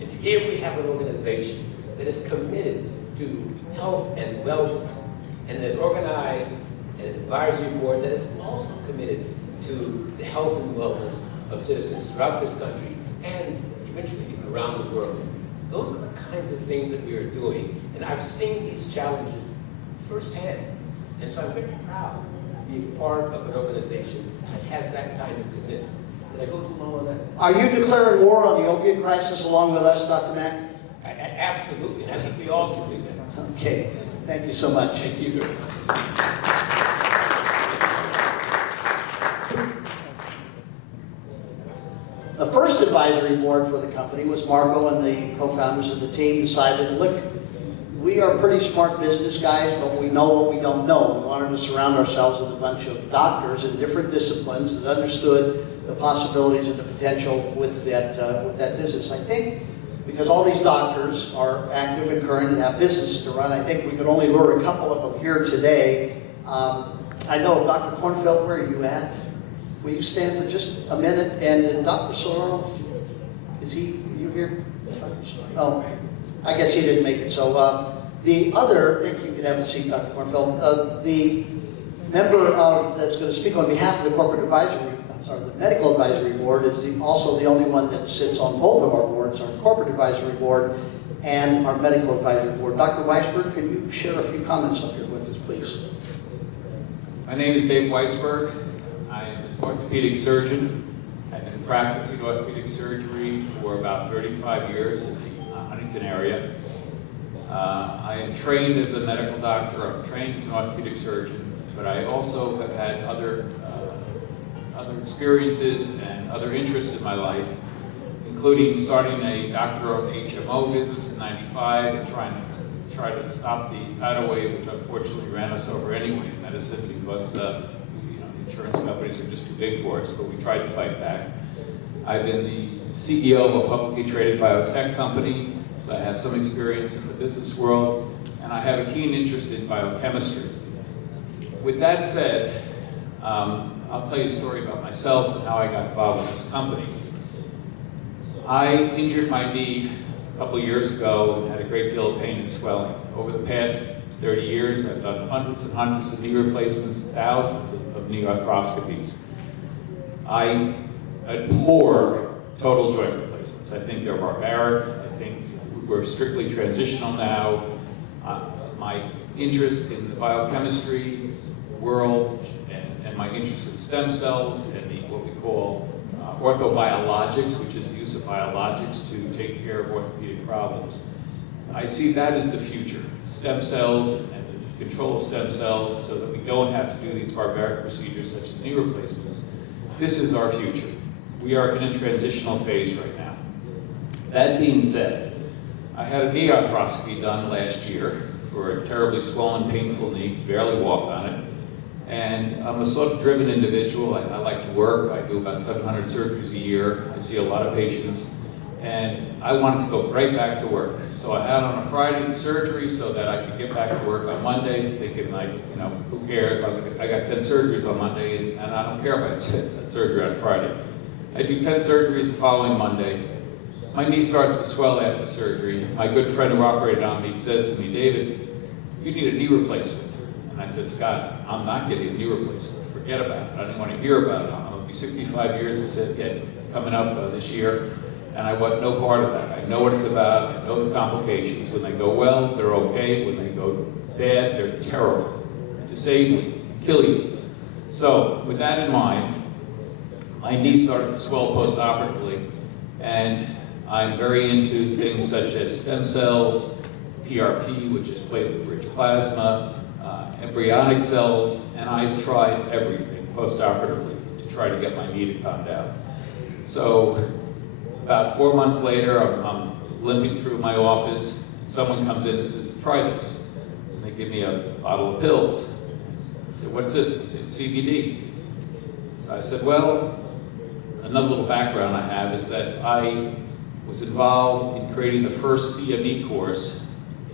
And here we have an organization that is committed to health and wellness, and has organized an advisory board that is also committed to the health and wellness of citizens throughout this country and eventually around the world. Those are the kinds of things that we are doing, and I've seen these challenges firsthand. And so I'm very proud to be a part of an organization that has that kind of commitment. Did I go too long on that? Are you declaring war on the opiate crisis along with us, Dr. Mack? Absolutely, and I think we all can do that. Okay, thank you so much. Thank you. The first advisory board for the company was Marco and the co-founders of the team decided, look, we are pretty smart business guys, but we know what we don't know. We wanted to surround ourselves with a bunch of doctors in different disciplines that understood the possibilities and the potential with that business. I think because all these doctors are active and current and have businesses to run, I think we could only lure a couple of them here today. I know, Dr. Kornfeld, where are you at? Will you stand for just a minute? And Dr. Sorrell, is he, are you here? Oh, I guess he didn't make it. So the other, I think you can have a seat, Dr. Kornfeld. The member that's going to speak on behalf of the corporate advisory, the medical advisory board is also the only one that sits on both of our boards, our corporate advisory board. and our medical advisory board. Dr. Weisberg, could you share a few comments up here with us, please? My name is Dave Weisberg. I am an orthopedic surgeon. I've been practicing orthopedic surgery for about 35 years in the Huntington area. I am trained as a medical doctor. I'm trained as an orthopedic surgeon, but I also have had other experiences and other interests in my life, including starting a doctor-owned HMO business in '95 and try to stop the tidal wave, which unfortunately ran us over anyway in medicine because insurance companies were just too big for us, but we tried to fight back. I've been the CEO of a publicly traded biotech company, so I have some experience in the business world, and I have a keen interest in biochemistry. With that said, I'll tell you a story about myself and how I got involved with this company. I injured my knee a couple of years ago and had a great deal of pain and swelling. Over the past 30 years, I've done hundreds and hundreds of knee replacements, thousands of knee arthroscopies. I abhor total joint replacements. I think they're barbaric. I think we're strictly transitional now. My interest in the biochemistry world and my interest in stem cells and what we call orthobiologics, which is the use of biologics to take care of orthopedic problems. I see that as the future. Stem cells and the control of stem cells so that we don't have to do these barbaric procedures such as knee replacements. This is our future. We are in a transitional phase right now. That being said, I had a knee arthroscopy done last year for a terribly swollen, painful knee, barely walk on it. And I'm a sort of driven individual. I like to work. I do about 700 surgeries a year. I see a lot of patients. And I wanted to go right back to work. So I had on a Friday the surgery so that I could get back to work on Monday, thinking like, who cares? I got 10 surgeries on Monday, and I don't care if I had surgery on Friday. I do 10 surgeries the following Monday. My knee starts to swell after surgery. My good friend who operated on me says to me, David, you need a knee replacement. And I said, Scott, I'm not getting a knee replacement. Forget about it. I didn't want to hear about it. I'm going to be 65 years, he said, yeah, coming up this year. And I want no part of that. I know what it's about. I know the complications. When they go well, they're okay. When they go bad, they're terrible, disabling, kill you. So with that in mind, my knee started to swell post-operatively, and I'm very into things such as stem cells, PRP, which is platelet-rich plasma, embryonic cells, and I've tried everything post-operatively to try to get my knee to calm down. So about 4 months later, I'm limping through my office. Someone comes in and says, try this. And they give me a bottle of pills. I said, what's this? They said, CBD. So I said, well, another little background I have is that I was involved in creating the first CME course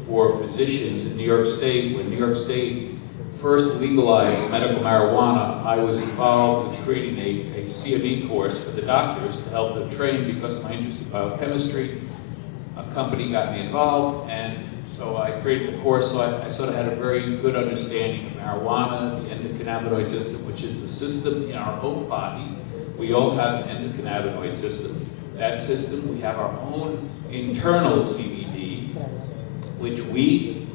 for physicians in New York State. When New York State first legalized medical marijuana, I was involved with creating a CME course for the doctors to help them train because of my interest in biochemistry. A company got me involved, and so I created the course, so I sort of had a very good understanding of marijuana, the endocannabinoid system, which is the system in our own body. We all have an endocannabinoid system. That system, we have our own internal CBD, which we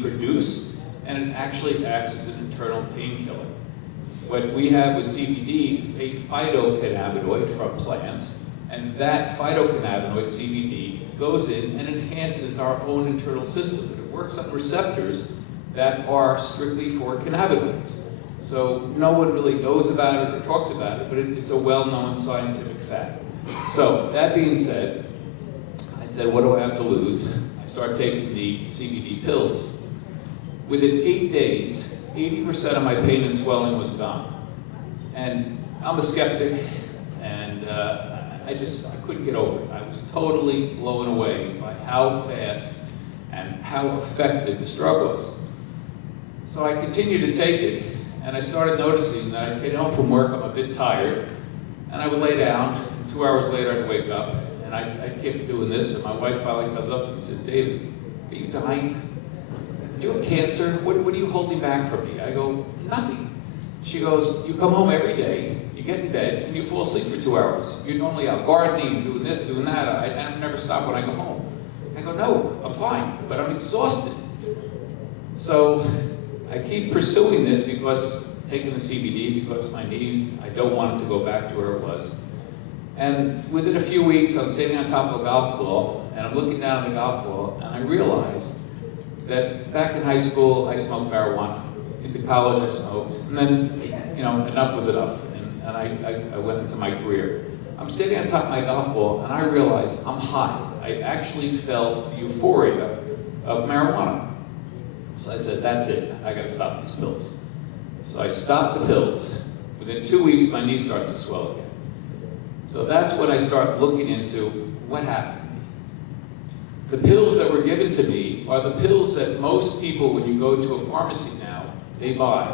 produce, and it actually acts as an internal painkiller. What we have with CBD is a phytocannabinoid from plants, and that phytocannabinoid, CBD, goes in and enhances our own internal system. It works on receptors that are strictly for cannabinoids. So no one really knows about it or talks about it, but it's a well-known scientific fact. So that being said, I said, what do I have to lose? I start taking the CBD pills. Within 8 days, 80% of my pain and swelling was gone. And I'm a skeptic, and I couldn't get over it. I was totally blown away by how fast and how effective this drug was. So I continued to take it, and I started noticing that I came home from work, I'm a bit tired, and I would lay down, and 2 hours later I'd wake up, and I kept doing this, and my wife finally comes up to me and says, David, are you dying? Do you have cancer? What are you holding back from me? I go, nothing. She goes, you come home every day, you get in bed, and you fall asleep for 2 hours. You're normally out gardening, doing this, doing that. I never stop when I go home. I go, no, I'm fine, but I'm exhausted. So I keep pursuing this because, taking the CBD because my knee, I don't want it to go back to where it was. And within a few weeks, I'm standing on top of a golf ball, and I'm looking down at the golf ball, and I realized that back in high school, I smoked marijuana. Into college, I smoked. And then, you know, enough was enough, and I went into my career. I'm standing on top of my golf ball, and I realized I'm high. I actually felt the euphoria of marijuana. So I said, that's it, I gotta stop these pills. So I stopped the pills. Within 2 weeks, my knee starts to swell again. So that's when I start looking into what happened. The pills that were given to me are the pills that most people, when you go to a pharmacy now, they buy.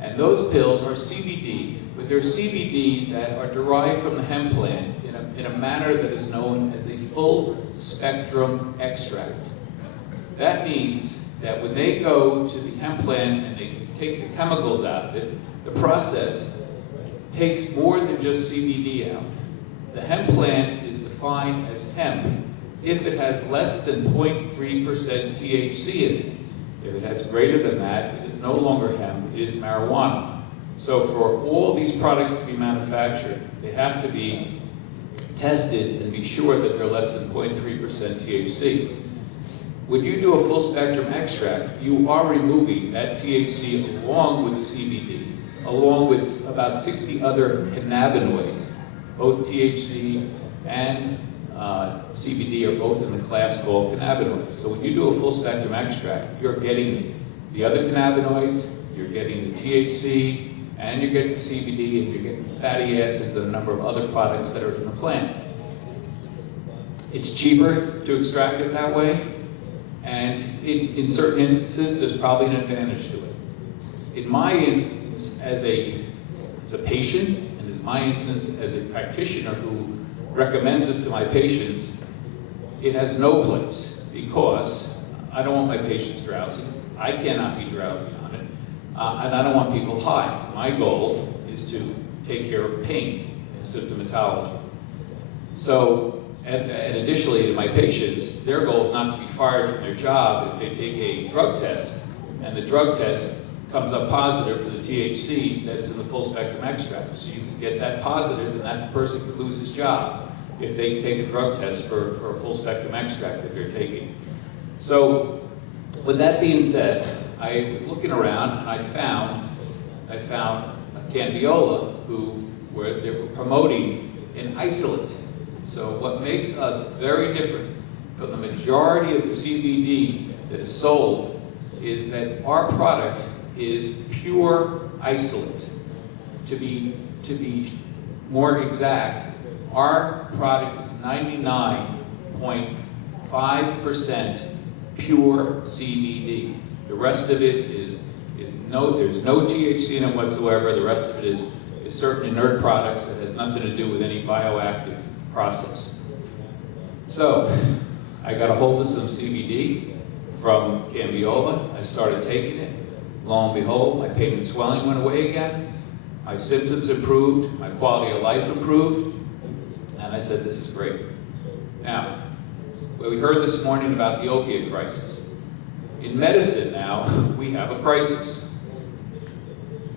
And those pills are CBD, but they're CBD that are derived from the hemp plant in a manner that is known as a full spectrum extract. That means that when they go to the hemp plant and they take the chemicals out of it, the process takes more than just CBD out. The hemp plant is defined as hemp if it has less than 0.3% THC in it. If it has greater than that, it is no longer hemp, it is marijuana. So for all these products to be manufactured, they have to be tested and be sure that they're less than 0.3% THC. When you do a full spectrum extract, you are removing that THC along with the CBD, along with about 60 other cannabinoids. Both THC and CBD are both in the class called cannabinoids. So when you do a full spectrum extract, you're getting the other cannabinoids, you're getting the THC, and you're getting the CBD, and you're getting fatty acids and a number of other products that are in the plant. It's cheaper to extract it that way, and in certain instances, there's probably an advantage to it. In my instance, as a patient, and in my instance as a practitioner who recommends this to my patients, it has no place because I don't want my patients drowsy. I cannot be drowsy on it, and I don't want people high. My goal is to take care of pain and symptomatology. So, and additionally to my patients, their goal is not to be fired from their job if they take a drug test, and the drug test comes up positive for the THC that is in the full spectrum extract. So you can get that positive, and that person could lose his job if they take a drug test for a full spectrum extract that they're taking. So with that being said, I was looking around and I found Canbiola, they were promoting an isolate. So what makes us very different from the majority of the CBD that is sold is that our product is pure isolate. To be more exact, our product is 99.5% pure CBD. The rest of it there's no THC in it whatsoever. The rest of it is certain inert products that has nothing to do with any bioactive process. So I got a hold of some CBD from Canbiola. I started taking it. Lo and behold, my pain and swelling went away again. My symptoms improved. My quality of life improved. And I said, this is great. Now, we heard this morning about the opiate crisis. In medicine now, we have a crisis.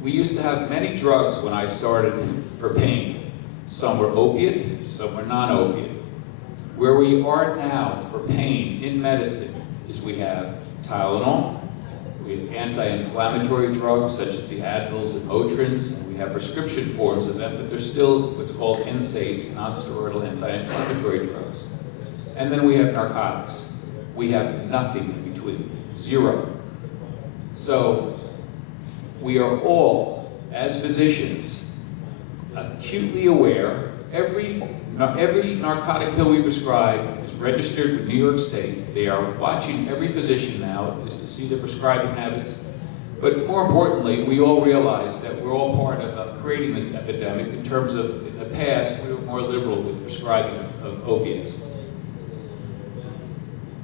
We used to have many drugs when I started for pain. Some were opiate, some were non-opiate. Where we are now for pain in medicine is we have Tylenol, we have anti-inflammatory drugs such as the Advils and Motrins, and we have prescription forms of them, but they're still what's called NSAIDs, non-steroidal anti-inflammatory drugs. And then we have narcotics. We have nothing in between, zero. So we are all, as physicians, acutely aware. Every narcotic pill we prescribe is registered with New York State. They are watching every physician now is to see their prescribing habits. But more importantly, we all realize that we're all part of creating this epidemic in terms of, in the past, we were more liberal with the prescribing of opiates.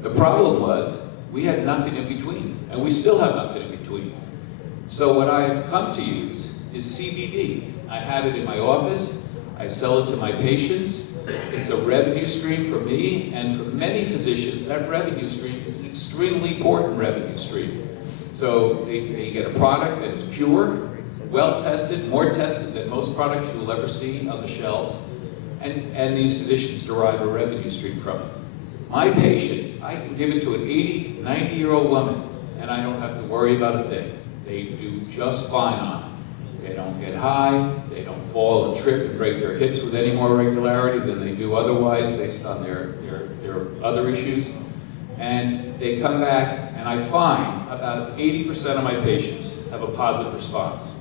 The problem was, we had nothing in between, and we still have nothing in between. So what I've come to use is CBD. I have it in my office, I sell it to my patients, It's a revenue stream for me, and for many physicians, that revenue stream is an extremely important revenue stream. So they get a product that is pure, well-tested, more tested than most products you will ever see on the shelves, and these physicians derive a revenue stream from it. My patients, I can give it to an 80, 90-year-old woman, and I don't have to worry about a thing. They do just fine on it. They don't get high, they don't fall and trip and break their hips with any more regularity than they do otherwise based on their other issues. And they come back, and I find about 80% of my patients have a positive response.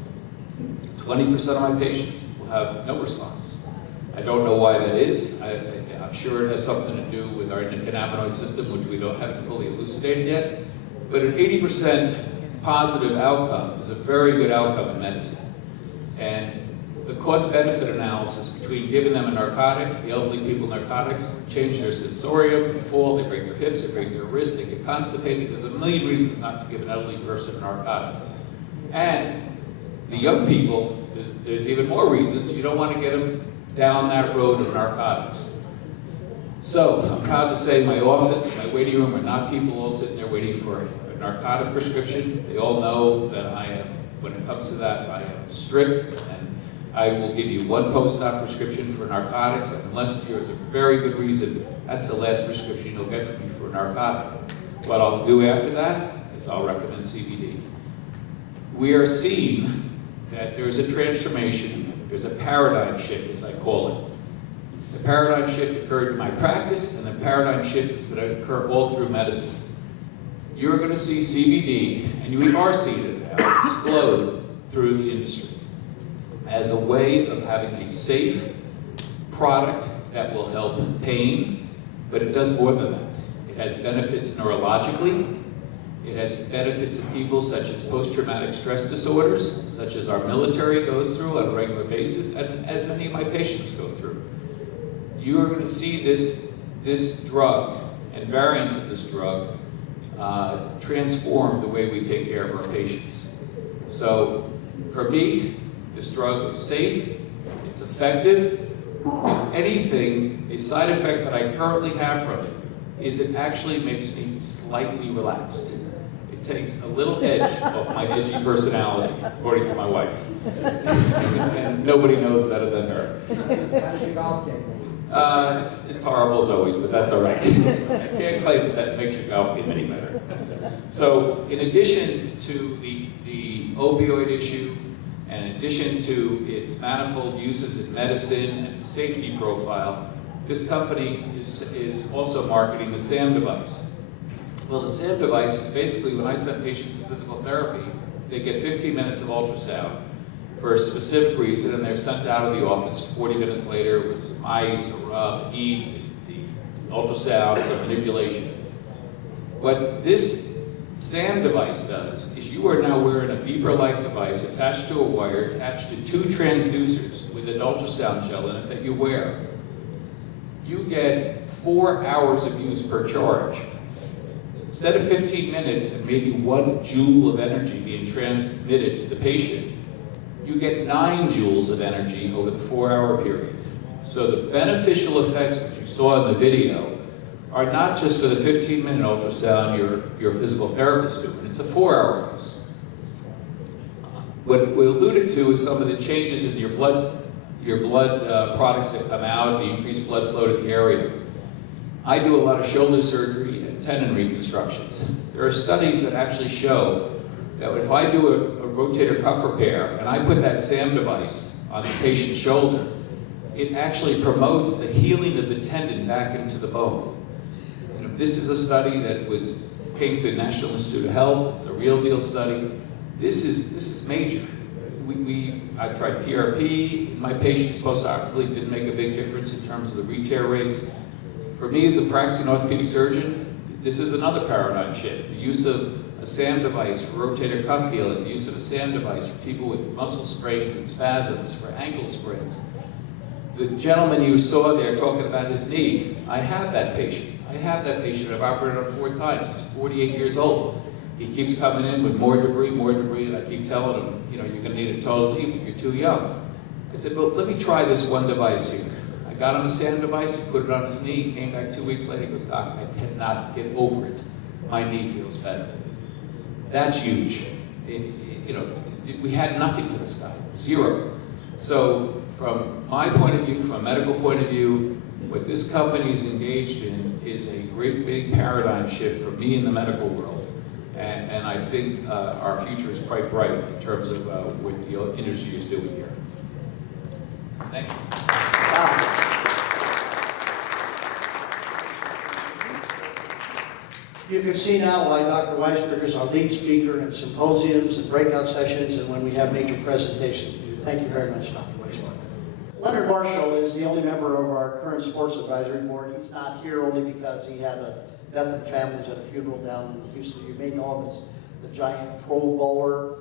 20% of my patients will have no response. I don't know why that is. I'm sure it has something to do with our endocannabinoid system, which we don't have fully elucidated yet. But an 80% positive outcome is a very good outcome in medicine. And the cost-benefit analysis between giving them a narcotic, the elderly people narcotics, change their sensorium, they fall, they break their hips, they break their wrists, they get constipated. There's a million reasons not to give an elderly person a narcotic. And the young people, there's even more reasons. You don't want to get them down that road of narcotics. So I'm proud to say my office, my waiting room are not people all sitting there waiting for a narcotic prescription. They all know that I am, when it comes to that, I am strict, and I will give you one post-op prescription for narcotics, unless there's a very good reason. That's the last prescription you'll get from me for a narcotic. What I'll do after that is I'll recommend CBD. We are seeing that there's a transformation, there's a paradigm shift, as I call it. The paradigm shift occurred in my practice, and the paradigm shift is going to occur all through medicine. You're going to see CBD, and you are seeing it now, explode through the industry as a way of having a safe product that will help pain, but it does more than that. It has benefits neurologically. It has benefits in people such as post-traumatic stress disorders, such as our military goes through on a regular basis, and many of my patients go through. You are going to see this drug and variants of this drug transform the way we take care of our patients. So for me, this drug is safe, it's effective. If anything, a side effect that I currently have from it is it actually makes me slightly relaxed. It takes a little edge off my edgy personality, according to my wife. And nobody knows better than her. How's your golf game? It's horrible as always, but that's all right. I can't claim that it makes your golf game any better. So in addition to the opioid issue, and in addition to its manifold uses in medicine and its safety profile, this company is also marketing the SAM device. Well, the SAM device is basically when I send patients to physical therapy, they get 15 minutes of ultrasound for a specific reason, and they're sent out of the office 40 minutes later with some ice, a rub, heat, the ultrasound, some manipulation. What this SAM device does is you are now wearing a beeper-like device attached to a wire, attached to 2 transducers with an ultrasound gel in it that you wear. You get 4 hours of use per charge. Instead of 15 minutes and maybe 1 joule of energy being transmitted to the patient, you get 9 joules of energy over the 4-hour period. So the beneficial effects that you saw in the video are not just for the 15-minute ultrasound your physical therapist doing, it's a 4-hour use. What we alluded to is some of the changes in your blood products that come out, the increased blood flow to the area. I do a lot of shoulder surgery and tendon reconstructions. There are studies that actually show that if I do a rotator cuff repair and I put that SAM device on the patient's shoulder, it actually promotes the healing of the tendon back into the bone. And this is a study that came through the National Institute of Health. It's a real deal study. This is major. I've tried PRP in my patients post-operatively, didn't make a big difference in terms of the re-tear rates. For me as a practicing orthopedic surgeon, this is another paradigm shift. The use of a SAM device for rotator cuff healing, the use of a SAM device for people with muscle sprains and spasms, for ankle sprains. The gentleman you saw there talking about his knee, I have that patient. I've operated on 4 times. He's 48 years old. He keeps coming in with more debris, and I keep telling him, you're going to need a total knee, but you're too young. I said, well, let me try this one device here. I got him a sand device, he put it on his knee, he came back 2 weeks later, he goes, "Doc, I cannot get over it. My knee feels better." That's huge. We had nothing for this guy, zero. So from my point of view, from a medical point of view, what this company is engaged in is a great big paradigm shift for me in the medical world. And I think our future is quite bright in terms of what the industry is doing here. Thank you. You can see now why Dr. Weisberger is our lead speaker in symposiums and breakout sessions and when we have major presentations. Thank you very much, Dr. Weisberger. Leonard Marshall is the only member of our current sports advisory board. He's not here only because he had a death in families at a funeral down in Houston. You may know him as the giant Pro Bowler,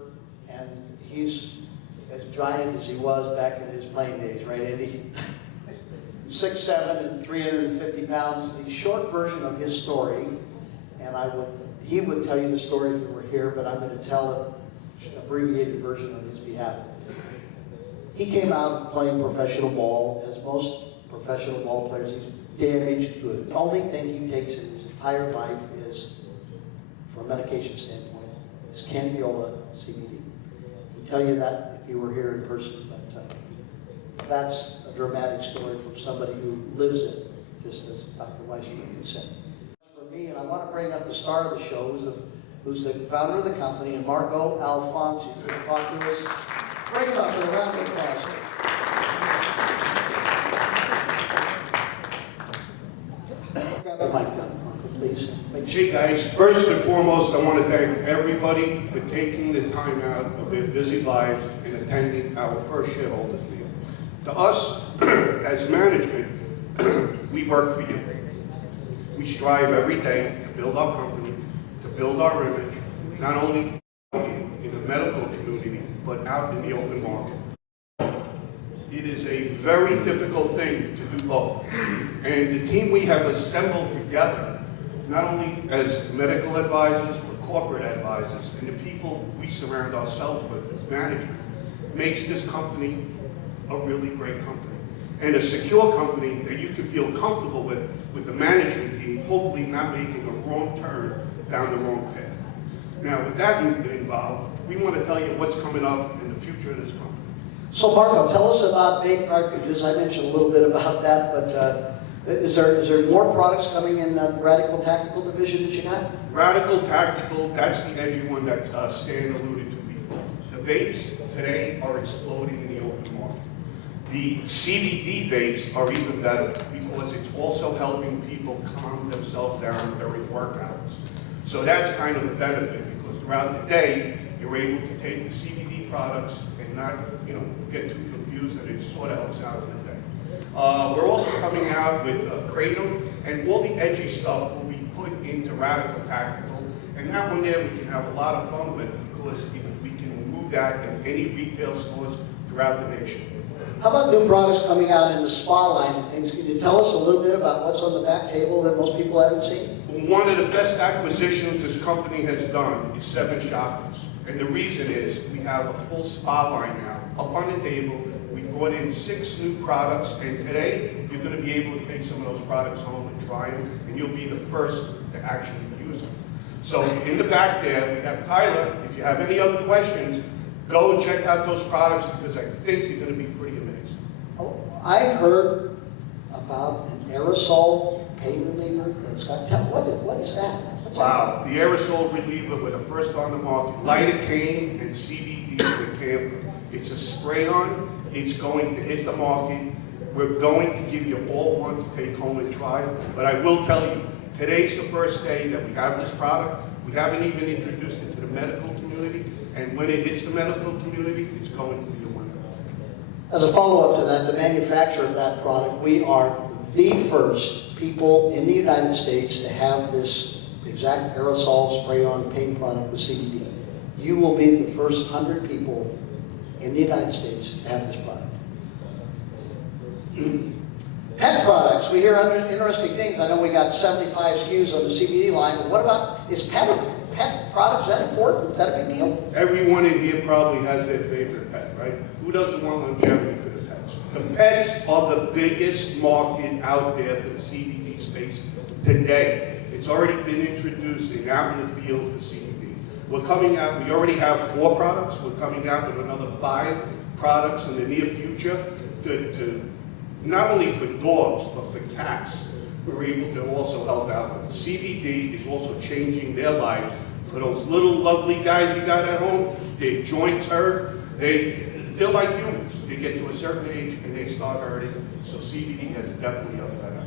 and he's as giant as he was back in his playing days, right, Andy? 6'7" and 350 pounds. The short version of his story, and he would tell you the story if he were here, but I'm going to tell an abbreviated version on his behalf. He came out of playing professional ball, as most professional ball players, he's damaged goods. The only thing he takes in his entire life is, from a medication standpoint, is Canbiola CBD. He'd tell you that if you were here in person, but that's a dramatic story from somebody who lives it, just as Dr. Weisberger had said. For me, and I want to bring up the star of the show, who's the founder of the company, and Marco Alfonsi is going to talk to us. Bring him up with a round of applause. Grab the mic down, Marco, please. Hey guys, first and foremost, I want to thank everybody for taking the time out of their busy lives and attending our first shareholders meeting. To us, as management, we work for you. We strive every day to build our company, to build our image, not only in the medical community, but out in the open market. It is a very difficult thing to do both. And the team we have assembled together, not only as medical advisors, but corporate advisors, and the people we surround ourselves with as management, makes this company a really great company. And a secure company that you can feel comfortable with the management team, hopefully not making a wrong turn down the wrong path. Now, with that involved, we want to tell you what's coming up in the future of this company. So Marco, tell us about vape cartridges. I mentioned a little bit about that, but is there more products coming in the Radical Tactical division that you got? Radical Tactical, that's the edgy one that Stan alluded to before. The vapes today are exploding in the open market. The CBD vapes are even better because it's also helping people calm themselves down during work hours. So that's kind of a benefit because throughout the day, you're able to take the CBD products and not, get too confused, and it sort of helps out in the day. We're also coming out with Kratom, and all the edgy stuff will be put into Radical Tactical, and that one there we can have a lot of fun with because we can move that in any retail stores throughout the nation. How about new products coming out in the spa line and things? Can you tell us a little bit about what's on the back table that most people haven't seen? One of the best acquisitions this company has done is 7 Shoppers. And the reason is we have a full spa line now. Up on the table, we brought in 6 new products, and today you're going to be able to take some of those products home and try them, and you'll be the first to actually use them. So in the back there, we have Tyler. If you have any other questions, go check out those products because I think you're going to be pretty amazed. Oh, I heard about an aerosol pain reliever that's got, what is that? What's Wow, the aerosol reliever, we're the first on the market. Lidocaine and CBD with camphor. It's a spray-on. It's going to hit the market. We're going to give you all one to take home and try. But I will tell you, today's the first day that we have this product. We haven't even introduced it to the medical community. And when it hits the medical community, it's going to be a winner. As a follow-up to that, the manufacturer of that product, we are the first people in the United States to have this exact aerosol spray-on paint product with CBD. You will be the first 100 people in the United States to have this product. Pet products, we hear interesting things. I know we got 75 SKUs on the CBD line, but what about, is pet products that important? Is that a big deal? Everyone in here probably has their favorite pet, right? Who doesn't want longevity for their pets? The pets are the biggest market out there for the CBD space today. It's already been introduced and out in the field for CBD. We're coming out, we already have 4 products. We're coming out with another 5 products in the near future to not only for dogs, but for cats. We're able to also help out with. CBD is also changing their lives. For those little lovely guys you got at home, their joints hurt, they're like humans. They get to a certain age and they start hurting. So CBD has definitely helped that out.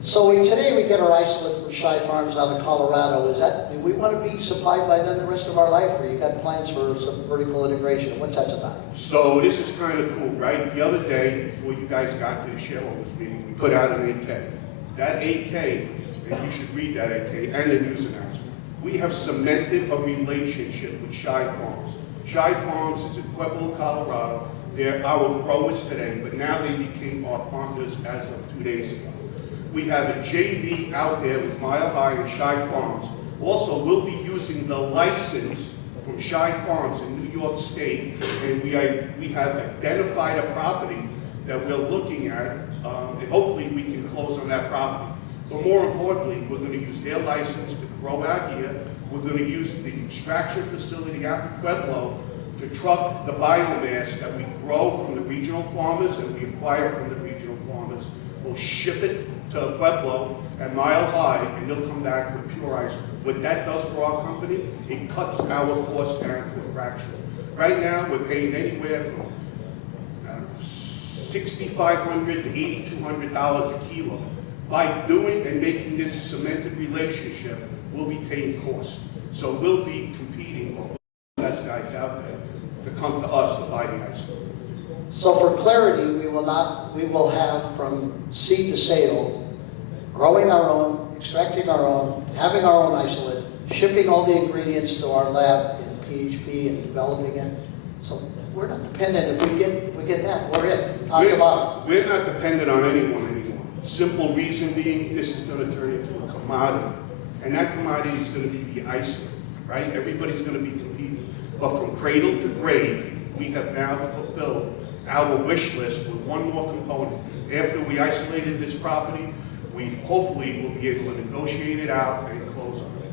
So today we get our isolate from Shy Farms out of Colorado. Do we want to be supplied by them the rest of our life, or you got plans for some vertical integration? What's that about? So this is kind of cool, right? The other day, before you guys got to the shareholders meeting, we put out an 8K. That 8K, and you should read that 8K and the news announcement. We have cemented a relationship with Shy Farms. Shy Farms is in Pueblo, Colorado. They're our growers today, but now they became our partners as of 2 days ago. We have a JV out there with Mile High and Shy Farms. Also, we'll be using the license from Shy Farms in New York State, and we have identified a property that we're looking at, and hopefully we can close on that property. But more importantly, we're going to use their license to grow out here. We're going to use the extraction facility out in Pueblo to truck the biomass that we grow from the regional farmers and we acquire from the regional farmers. We'll ship it to Pueblo and Mile High, and they'll come back with pure ice. What that does for our company, it cuts our costs down to a fraction. Right now, we're paying anywhere from $6,500 to $8,200 a kilo. By doing and making this cemented relationship, we'll be paying costs. So we'll be competing with the best guys out there to come to us to buy the ice. So for clarity, we will have from seed to sale, growing our own, extracting our own, having our own isolate, shipping all the ingredients to our lab in PHP and developing it. So we're not dependent. If we get that, we're in. Top to bottom. We're not dependent on anyone anymore. Simple reason being, this is going to turn into a commodity. And that commodity is going to be the isolate, right? Everybody's going to be competing. But from cradle to grave, we have now fulfilled our wish list with one more component. After we isolated this property, we hopefully will be able to negotiate it out and close on it.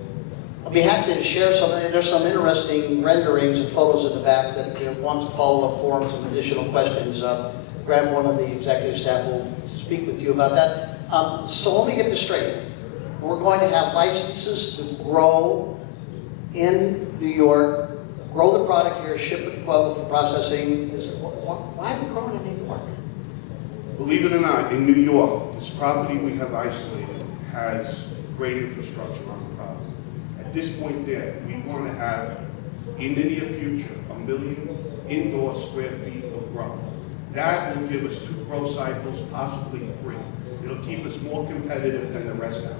I'll be happy to share some. There's some interesting renderings and photos in the back that if you want to follow up forums and additional questions, grab one of the executive staff. Will speak with you about that. So let me get this straight. We're going to have licenses to grow in New York, grow the product here, ship it to Pueblo for processing. Why are we growing in New York? Believe it or not, in New York, this property we have isolated has great infrastructure on the property. At this point there, we want to have, in the near future, 1 million indoor square feet of grow. That will give us 2 grow cycles, possibly 3. It'll keep us more competitive than the rest out there.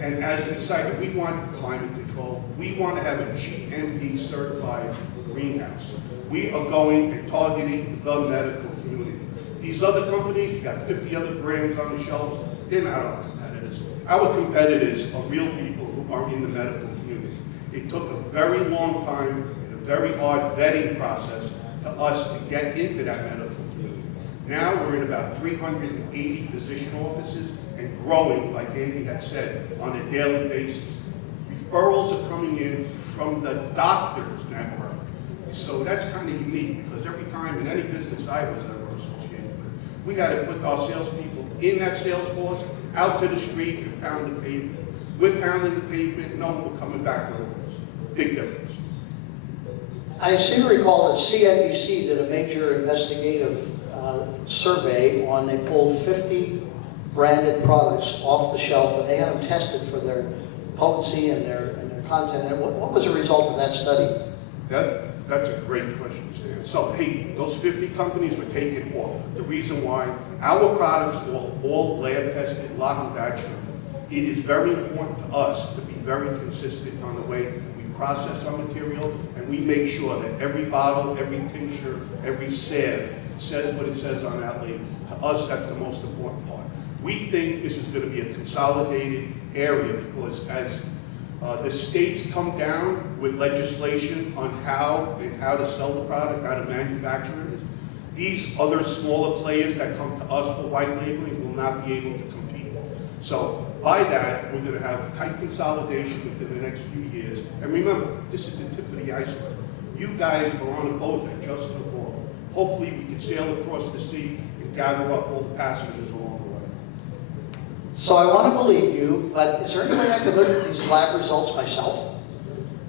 And as we cited, we want climate control. We want to have a GMP certified greenhouse. We are going and targeting the medical community. These other companies, you got 50 other brands on the shelves, they're not our competitors. Our competitors are real people who are in the medical community. It took a very long time and a very hard vetting process to us to get into that medical community. Now we're in about 380 physician offices and growing, like Andy had said, on a daily basis. Referrals are coming in from the doctors network. So that's kind of unique because every time in any business I was ever associated with, we had to put our salespeople in that sales force, out to the street and pound the pavement. We're pounding the pavement, no one coming back with orders. Big difference. I seem to recall that CNBC did a major investigative survey on, they pulled 50 branded products off the shelf and they had them tested for their potency and their content. And what was the result of that study? That's a great question, Stan. So, hey, those 50 companies were taken off. The reason why our products are all lab tested, lock and batch. It is very important to us to be very consistent on the way we process our material, and we make sure that every bottle, every tincture, every salve says what it says on that label. To us, that's the most important part. We think this is going to be a consolidated area because as the states come down with legislation on how to sell the product, how to manufacture it, These other smaller players that come to us for white labeling will not be able to compete. So by that, we're going to have tight consolidation within the next few years. And remember, this is the tip of the iceberg. You guys are on a boat that just took off. Hopefully we can sail across the sea and gather up all the passengers along the way. So I want to believe you, but is there any way I could look at these lab results myself?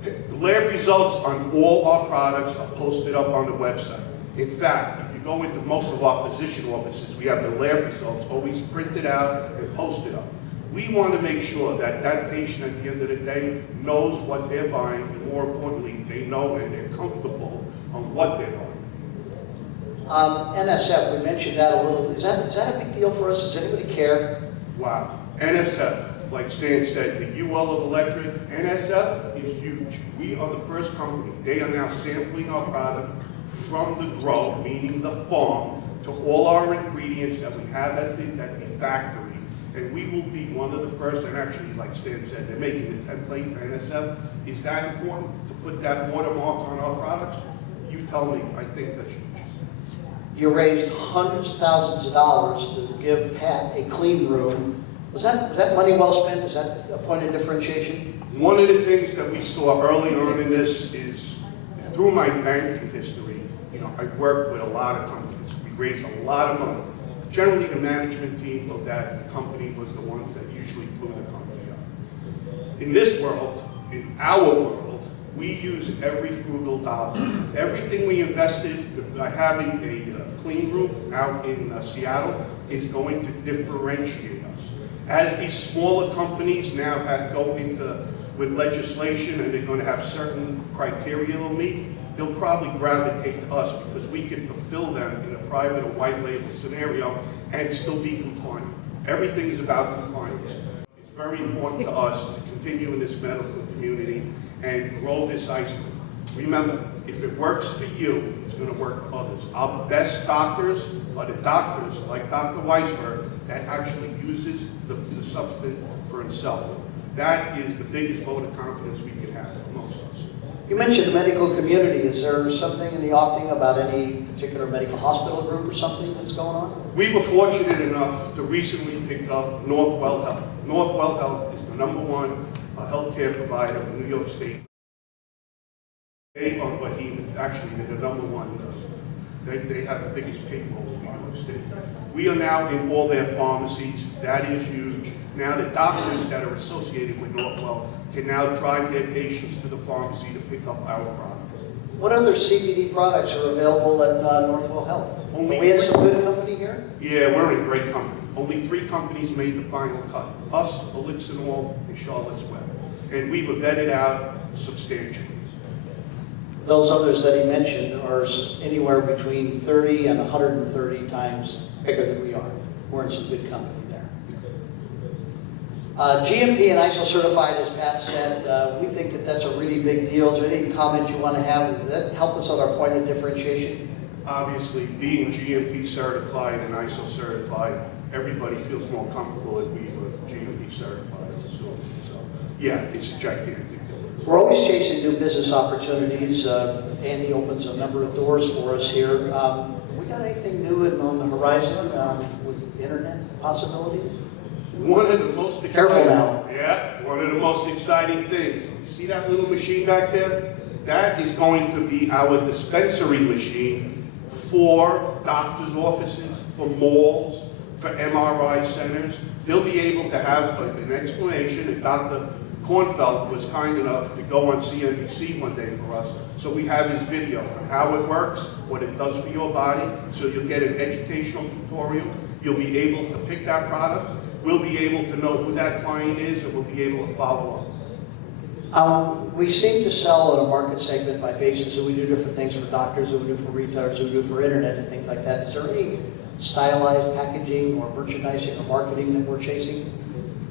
The lab results on all our products are posted up on the website. In fact, if you go into most of our physician offices, we have the lab results always printed out and posted up. We want to make sure that that patient at the end of the day knows what they're buying, and more importantly, they know and they're comfortable on what they're buying. NSF, we mentioned that a little. Is that a big deal for us? Does anybody care? Wow. NSF, like Stan said, the UL of electric, NSF is huge. We are the first company. They are now sampling our product from the grow, meaning the farm, to all our ingredients that we have at the factory. And we will be one of the first, and actually, like Stan said, they're making the template for NSF. Is that important to put that watermark on our products? You tell me. I think that's huge. You raised hundreds of thousands of dollars to give Pat a clean room. Was that money well spent? Is that a point of differentiation? One of the things that we saw early on in this is through my banking history, I worked with a lot of companies. We raised a lot of money. Generally, the management team of that company was the ones that usually blew the company up. In this world, in our world, we use every frugal dollar. Everything we invested by having a clean room out in Seattle is going to differentiate us. As these smaller companies now go into with legislation and they're going to have certain criteria they'll meet, they'll probably gravitate to us because we can fulfill them in a private or white label scenario and still be compliant. Everything is about compliance. It's very important to us to continue in this medical community and grow this isolate. Remember, if it works for you, it's going to work for others. Our best doctors are the doctors, like Dr. Weisberg, that actually uses the substance for himself. That is the biggest vote of confidence we can have amongst us. You mentioned the medical community. Is there something in the offing about any particular medical hospital group or something that's going on? We were fortunate enough to recently pick up Northwell Health. Northwell Health is the #1 healthcare provider in New York State. They are actually they're the #1. They have the biggest payroll in New York State. We are now in all their pharmacies. That is huge. Now the doctors that are associated with Northwell can now drive their patients to the pharmacy to pick up our product. What other CBD products are available at Northwell Health? Are we in some good company here? Yeah, we're in great company. Only 3 companies made the final cut. Us, Elixinol, and Charlotte's Web. And we were vetted out substantially. Those others that he mentioned are anywhere between 30 and 130 times bigger than we are. We're in some good company there. GMP and ISO certified, as Pat said, we think that that's a really big deal. Is there any comment you want to have? Does that help us on our point of differentiation? Obviously, being GMP certified and ISO certified, everybody feels more comfortable as we were GMP certified. So yeah, it's a gigantic difference. We're always chasing new business opportunities. Andy opens a number of doors for us here. We got anything new on the horizon with internet possibilities? One of the most exciting, Careful now. Yeah, one of the most exciting things. You see that little machine back there? That is going to be our dispensary machine for doctors' offices, for malls, for MRI centers. They'll be able to have an explanation, and Dr. Kornfeld was kind enough to go on CNBC one day for us. So we have his video on how it works, what it does for your body. So you'll get an educational tutorial. You'll be able to pick that product. We'll be able to know who that client is, and we'll be able to follow up. We seem to sell at a market segment by basis, so we do different things for doctors, and we do for retailers, and we do for internet and things like that. Is there any stylized packaging or merchandising or marketing that we're chasing?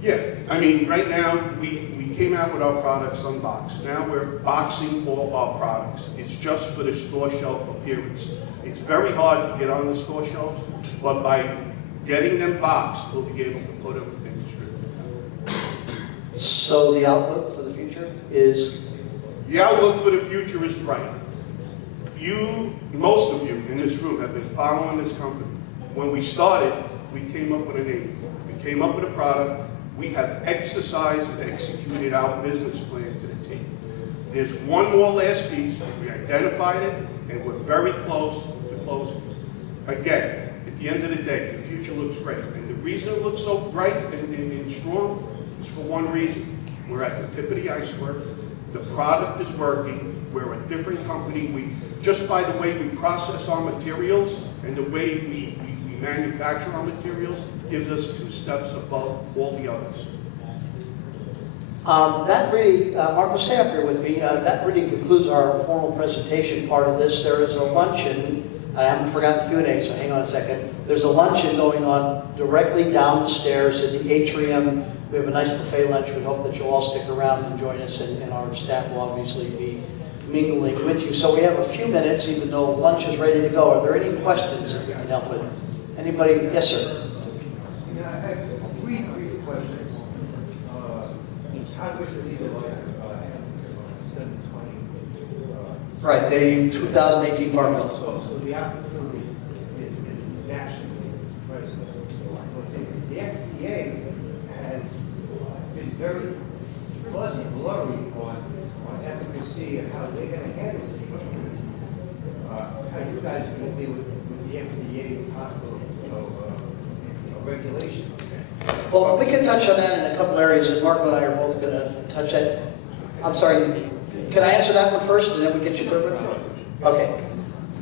Yeah, I mean, right now, we came out with our products unboxed. Now we're boxing all our products. It's just for the store shelf appearance. It's very hard to get on the store shelves, but by getting them boxed, we'll be able to put them in distribution. So the outlook for the future is? The outlook for the future is bright. most of you in this room have been following this company. When we started, we came up with a name. We came up with a product. We have exercised and executed our business plan to the T. There's one more last piece. We identified it, and we're very close to closing. Again, at the end of the day, the future looks great. And the reason it looks so bright and strong is for one reason. We're at the tip of the iceberg. The product is working. We're a different company. Just by the way we process our materials and the way we manufacture our materials gives us 2 steps above all the others. That really, Marco, stay up here with me. That really concludes our formal presentation part of this. There is a luncheon. I haven't forgotten Q&A, so hang on a second. There's a luncheon going on directly down the stairs in the atrium. We have a nice buffet lunch. We hope that you'll all stick around and join us, and our staff will obviously be mingling with you. So we have a few minutes, even though lunch is ready to go. Are there any questions that we can help with? Anybody? Yes, sir. Yeah, I have 3 brief questions. How much legalized 720? Right, the 2018 Farm Bill. So the opportunity is nationally present. The FDA has been very fuzzy, blurry on efficacy and how they're going to handle this. How you guys going to deal with the FDA possible regulations? Well, we can touch on that in a couple areas, and Marco and I are both going to touch that. I'm sorry, can I answer that one first, and then we get your third one? Okay.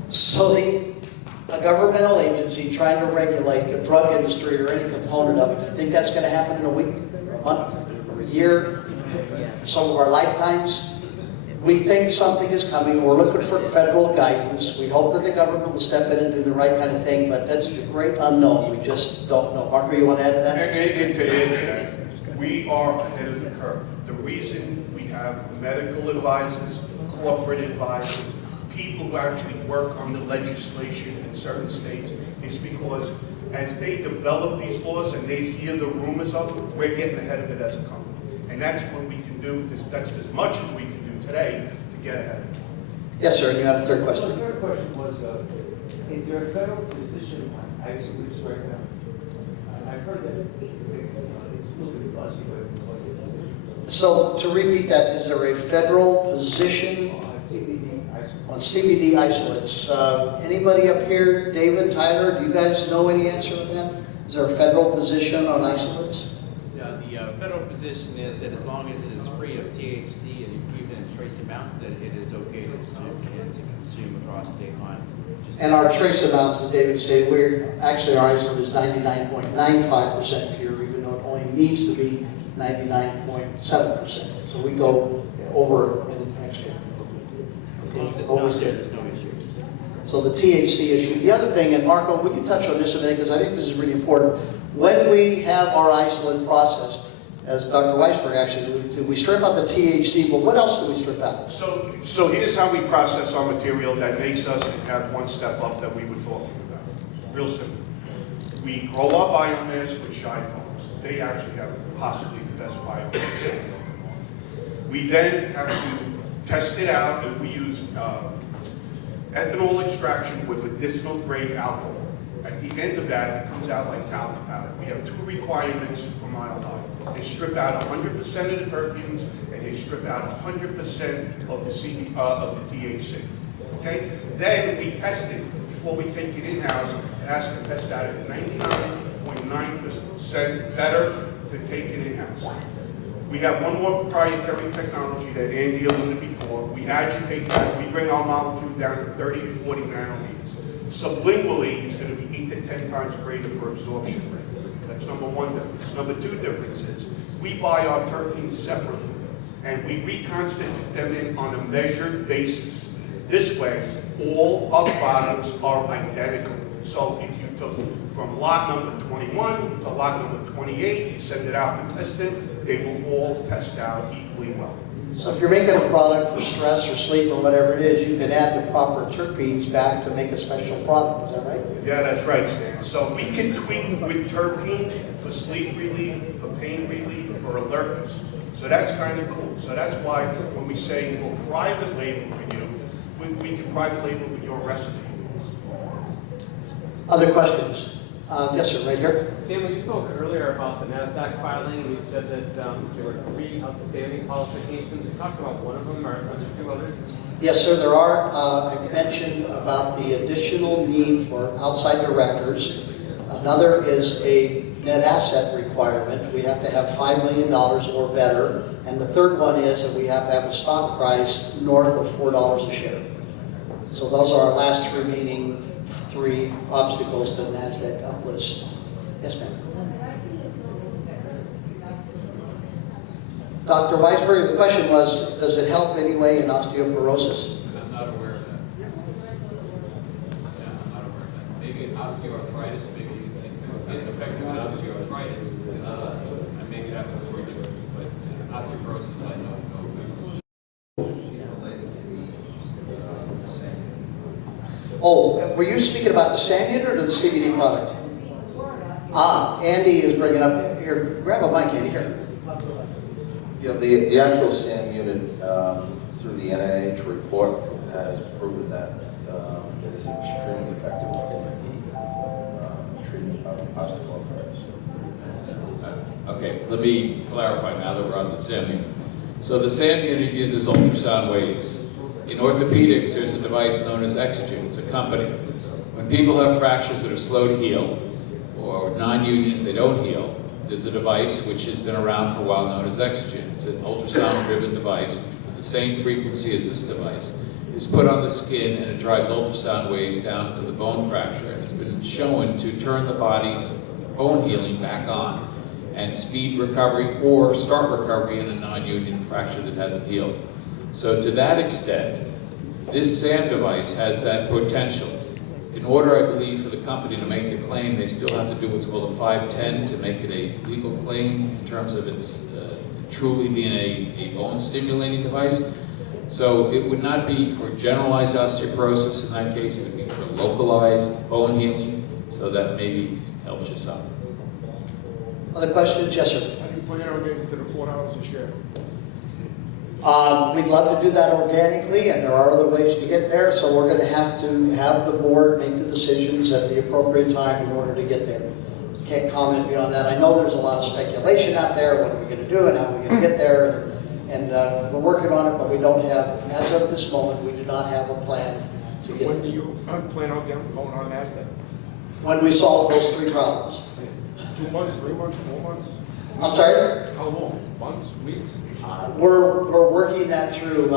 So a governmental agency trying to regulate the drug industry or any component of it, do you think that's going to happen in a week, or a month, or a year, some of our lifetimes? We think something is coming. We're looking for federal guidance. We hope that the government will step in and do the right kind of thing, but that's the great unknown. We just don't know. Marco, you want to add to that? And to add to that, we are ahead of the curve. The reason we have medical advisors, corporate advisors, people who actually work on the legislation in certain states is because as they develop these laws and they hear the rumors of it, we're getting ahead of it as a company. And that's what we can do. That's as much as we can do today to get ahead of it. Yes, sir. And you have a third question. The third question was, is there a federal position on isolates right now? I've heard that it's a little bit fuzzy, but So to repeat that, is there a federal position on CBD isolates? Anybody up here, David, Tyler, do you guys know any answer to that? Is there a federal position on isolates? Yeah, the federal position is that as long as it is free of THC and even in trace amount, that it is okay to consume across state lines. And our trace amounts, as David said, our isolate is 99.95% pure, even though it only needs to be 99.7%. So we go over and extra. Okay, always good. There's no issue. So the THC issue. The other thing, and Marco, would you touch on this a minute, because I think this is really important. When we have our isolate process, as Dr. Weisberg actually alluded to, we strip out the THC, but what else do we strip out? So here's how we process our material that makes us have one step up that we were talking about. Real simple. We grow our biomass with shy foams. They actually have possibly the best biomass. We then have to test it out, and we use ethanol extraction with medicinal grade alcohol. At the end of that, it comes out like talcum powder. We have 2 requirements for Mile High. They strip out 100% of the terpenes, and they strip out 100% of the THC. Okay? Then we test it before we take it in-house. It has to test out at 99.9% better to take it in-house. We have one more proprietary technology that Andy alluded before. We agitate that. We bring our molecule down to 30 to 40 nanometers. Sublingually, it's going to be 8 to 10 times greater for absorption rate. That's number one difference. Number two difference is we buy our terpenes separately, and we reconstitute them in on a measured basis. This way, all our products are identical. So if you took from lot number 21 to lot number 28, you send it out for testing, they will all test out equally well. So if you're making a product for stress or sleep or whatever it is, you can add the proper terpenes back to make a special product. Is that right? Yeah, that's right, Stan. So we can tweak with terpenes for sleep relief, for pain relief, for alertness. So that's kind of cool. So that's why when we say we'll private label for you, we can private label your recipe. Other questions? Yes, sir, right here. Stan, when you spoke earlier about the NASDAQ filing, you said that there were 3 outstanding qualifications. You talked about one of them, or are there 2 others? Yes, sir, there are. I mentioned about the additional need for outside directors. Another is a net asset requirement. We have to have $5 million or better. And the third one is that we have to have a stock price north of $4 a share. So those are our last remaining 3 obstacles to NASDAQ uplist. Yes, ma'am. Dr. Weisberg, the question was, does it help anyway in osteoporosis? I'm not aware of that. Yeah, I'm not aware of that. Maybe osteoarthritis, maybe it is effective in osteoarthritis, and maybe that was the word, but osteoporosis, I know. Oh, were you speaking about the SAM unit or the CBD product? Andy is bringing up, here, grab a mic, Andy, here. Yeah, the actual SAM unit through the NIH report has proven that it is extremely effective in the treatment of osteoarthritis. Okay, let me clarify now that we're on the SAM unit. So the SAM unit uses ultrasound waves. In orthopedics, there's a device known as Exogen. It's a company. When people have fractures that are slow to heal, or non-unions, they don't heal, there's a device which has been around for a while known as Exogen. It's an ultrasound-driven device with the same frequency as this device. It's put on the skin and it drives ultrasound waves down to the bone fracture. And it's been shown to turn the body's bone healing back on and speed recovery or start recovery in a non-union fracture that hasn't healed. So to that extent, this SAM device has that potential. In order, I believe, for the company to make the claim, they still have to do what's called a 510 to make it a legal claim in terms of its truly being a bone-stimulating device. So it would not be for generalized osteoporosis in that case, it would be for localized bone healing, so that maybe helps you some. Other questions? Yes, sir. How do you plan on getting to the $4 a share? We'd love to do that organically, and there are other ways to get there, so we're going to have the board make the decisions at the appropriate time in order to get there. Can't comment beyond that. I know there's a lot of speculation out there, what are we going to do and how are we going to get there, and we're working on it, but we don't have, as of this moment, we do not have a plan to get When do there. you plan on going on NASDAQ? When we solve those 3 problems. 2 months, 3 months, 4 months? I'm sorry? How long? Months, weeks? We're working that through.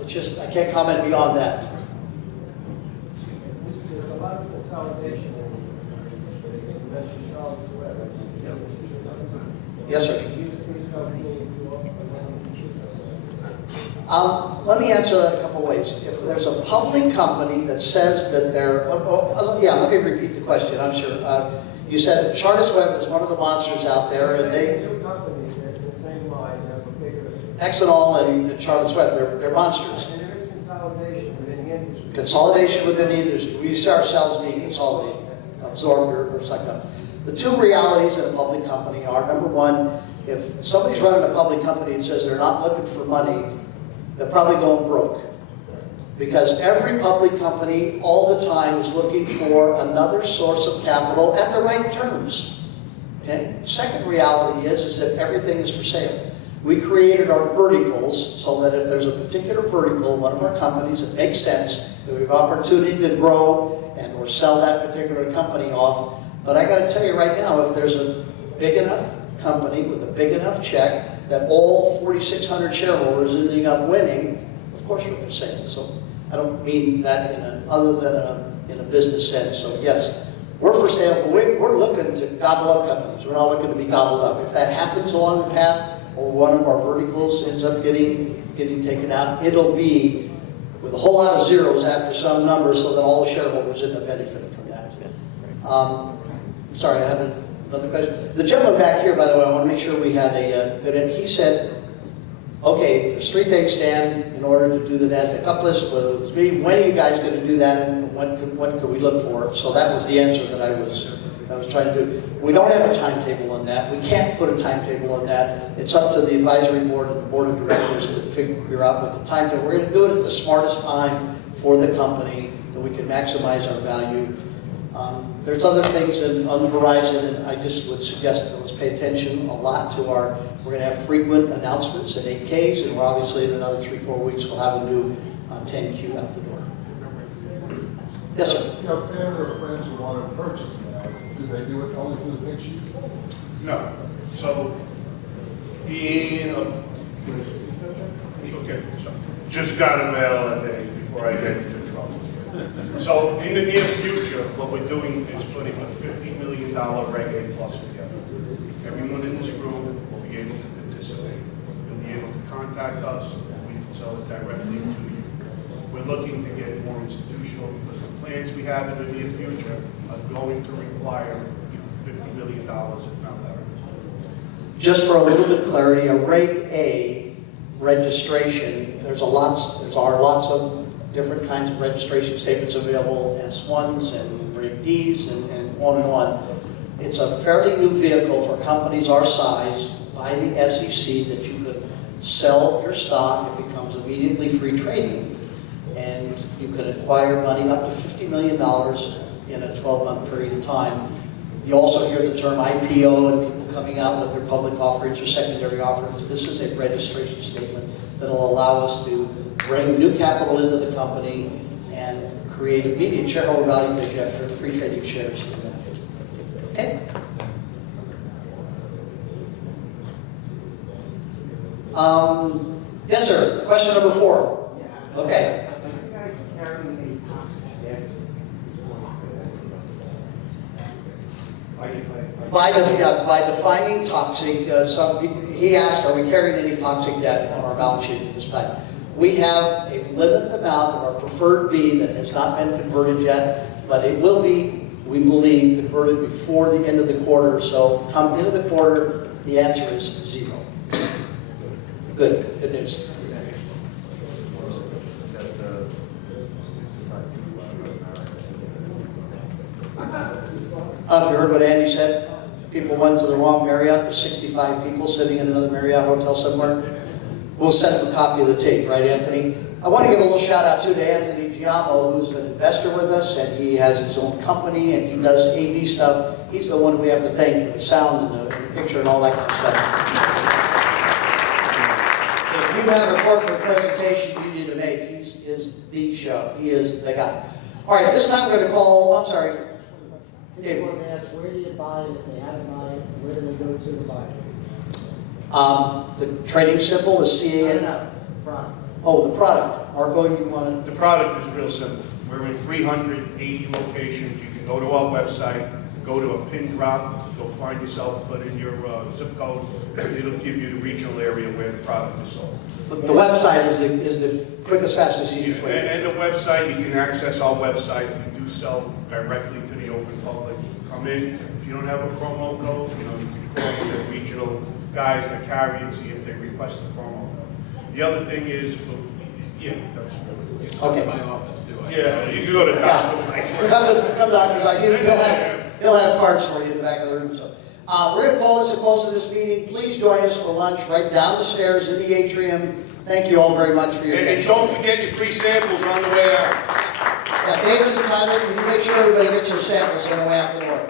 It's just, I can't comment beyond that. There's a lot of consolidation Yes, sir. Let me answer that a couple ways. If there's a public company that says that they're, yeah, let me repeat the question, I'm sure. You said Chartis Web is one of the monsters out there, and they, Exenol and Chartis Web, they're monsters. And there is consolidation within the industry. Consolidation within the industry. We see ourselves being consolidated, absorbed or sucked up. The 2 realities in a public company are, number one, if somebody's running a public company and says they're not looking for money, they're probably going broke. Because every public company all the time is looking for another source of capital at the right terms. Okay? Second reality is that everything is for sale. We created our verticals so that if there's a particular vertical, one of our companies, it makes sense, that we have opportunity to grow and or sell that particular company off. But I got to tell you right now, if there's a big enough company with a big enough check that all 4,600 shareholders ending up winning, of course we're for sale. So I don't mean that other than in a business sense. So yes, we're for sale, but we're looking to gobble up companies. We're not looking to be gobbled up. If that happens along the path, or one of our verticals ends up getting taken out, it'll be with a whole lot of zeros after some number so that all the shareholders end up benefiting from that. Sorry, I had another question. The gentleman back here, by the way, I want to make sure we had a good end. He said, okay, there's 3 things, Stan, in order to do the NASDAQ uplist, whether it was me, when are you guys going to do that, and what could we look for? So that was the answer that I was trying to do. We don't have a timetable on that. We can't put a timetable on that. It's up to the advisory board and the board of directors to figure out what the timetable. We're going to do it at the smartest time for the company, that we can maximize our value. There's other things on the horizon, and I just would suggest that let's pay attention a lot to we're going to have frequent announcements and 8Ks, and we're obviously in another 3-4 weeks we'll have a new 10Q out the door. Yes, sir. You have family or friends who want to purchase now. Do they do it only through the big sheets? No. So, okay, so just got a mail a day before I get into trouble. So, in the near future, what we're doing is putting a $50 million Reg A Plus together. Everyone in this room will be able to participate. You'll be able to contact us, and we can sell it directly to you. We're looking to get more institutional, because the plans we have in the near future are going to require $50 million, if not better. Just for a little bit of clarity, a Reg A registration, there are lots of different kinds of registration statements available, S1s and Reg Ds and on and on. It's a fairly new vehicle for companies our size by the SEC that you could sell your stock. It becomes immediately free trading, and you can acquire money up to $50 million in a 12-month period of time. You also hear the term IPO and people coming out with their public offerings or secondary offerings. This is a registration statement that will allow us to bring new capital into the company and create immediate shareholder value because you have free trading shares in that. Okay? Yes, sir. Question number 4. Okay. Are you guys carrying any toxic debt at this point? By defining toxic, he asked, are we carrying any toxic debt on our balance sheet at this time? We have a limited amount of our preferred B that has not been converted yet, but it will be, we believe, converted before the end of the quarter. So come into the quarter, the answer is 0. Good news. If you heard what Andy said, people went to the wrong Marriott. There's 65 people sitting in another Marriott hotel somewhere. We'll send them a copy of the tape, right, Anthony? I want to give a little shout out too to Anthony Giamo, who's an investor with us, and he has his own company and he does AV stuff. He's the one we have to thank for the sound and the picture and all that kind of stuff. If you have a corporate presentation you need to make, he is the show. He is the guy. All right, this time we're going to call, I'm sorry. People want to ask, where do you buy it? If they haven't buy it, where do they go to buy it? The trading symbol is CAN. No, product. Oh, the product. Marco, you want to? The product is real simple. We're in 380 locations. You can go to our website, go to a pin drop, go find yourself, put in your zip code. It'll give you the regional area where the product is sold. But the website is the quickest, fastest, easiest way. And the website, you can access our website. We do sell directly to the open public. Come in. If you don't have a promo code, you can call the regional guys that carry and see if they request a promo code. The other thing is, that's okay. My office too. Yeah, you can go to Dr. Mike. Come to Dr. Mike. He'll have cards for you in the back of the room. So we're going to call this a close to this meeting. Please join us for lunch right down the stairs in the atrium. Thank you all very much for your attention. And don't forget your free samples on the way out. Yeah, David and Tyler, you make sure everybody gets your samples on the way out the door.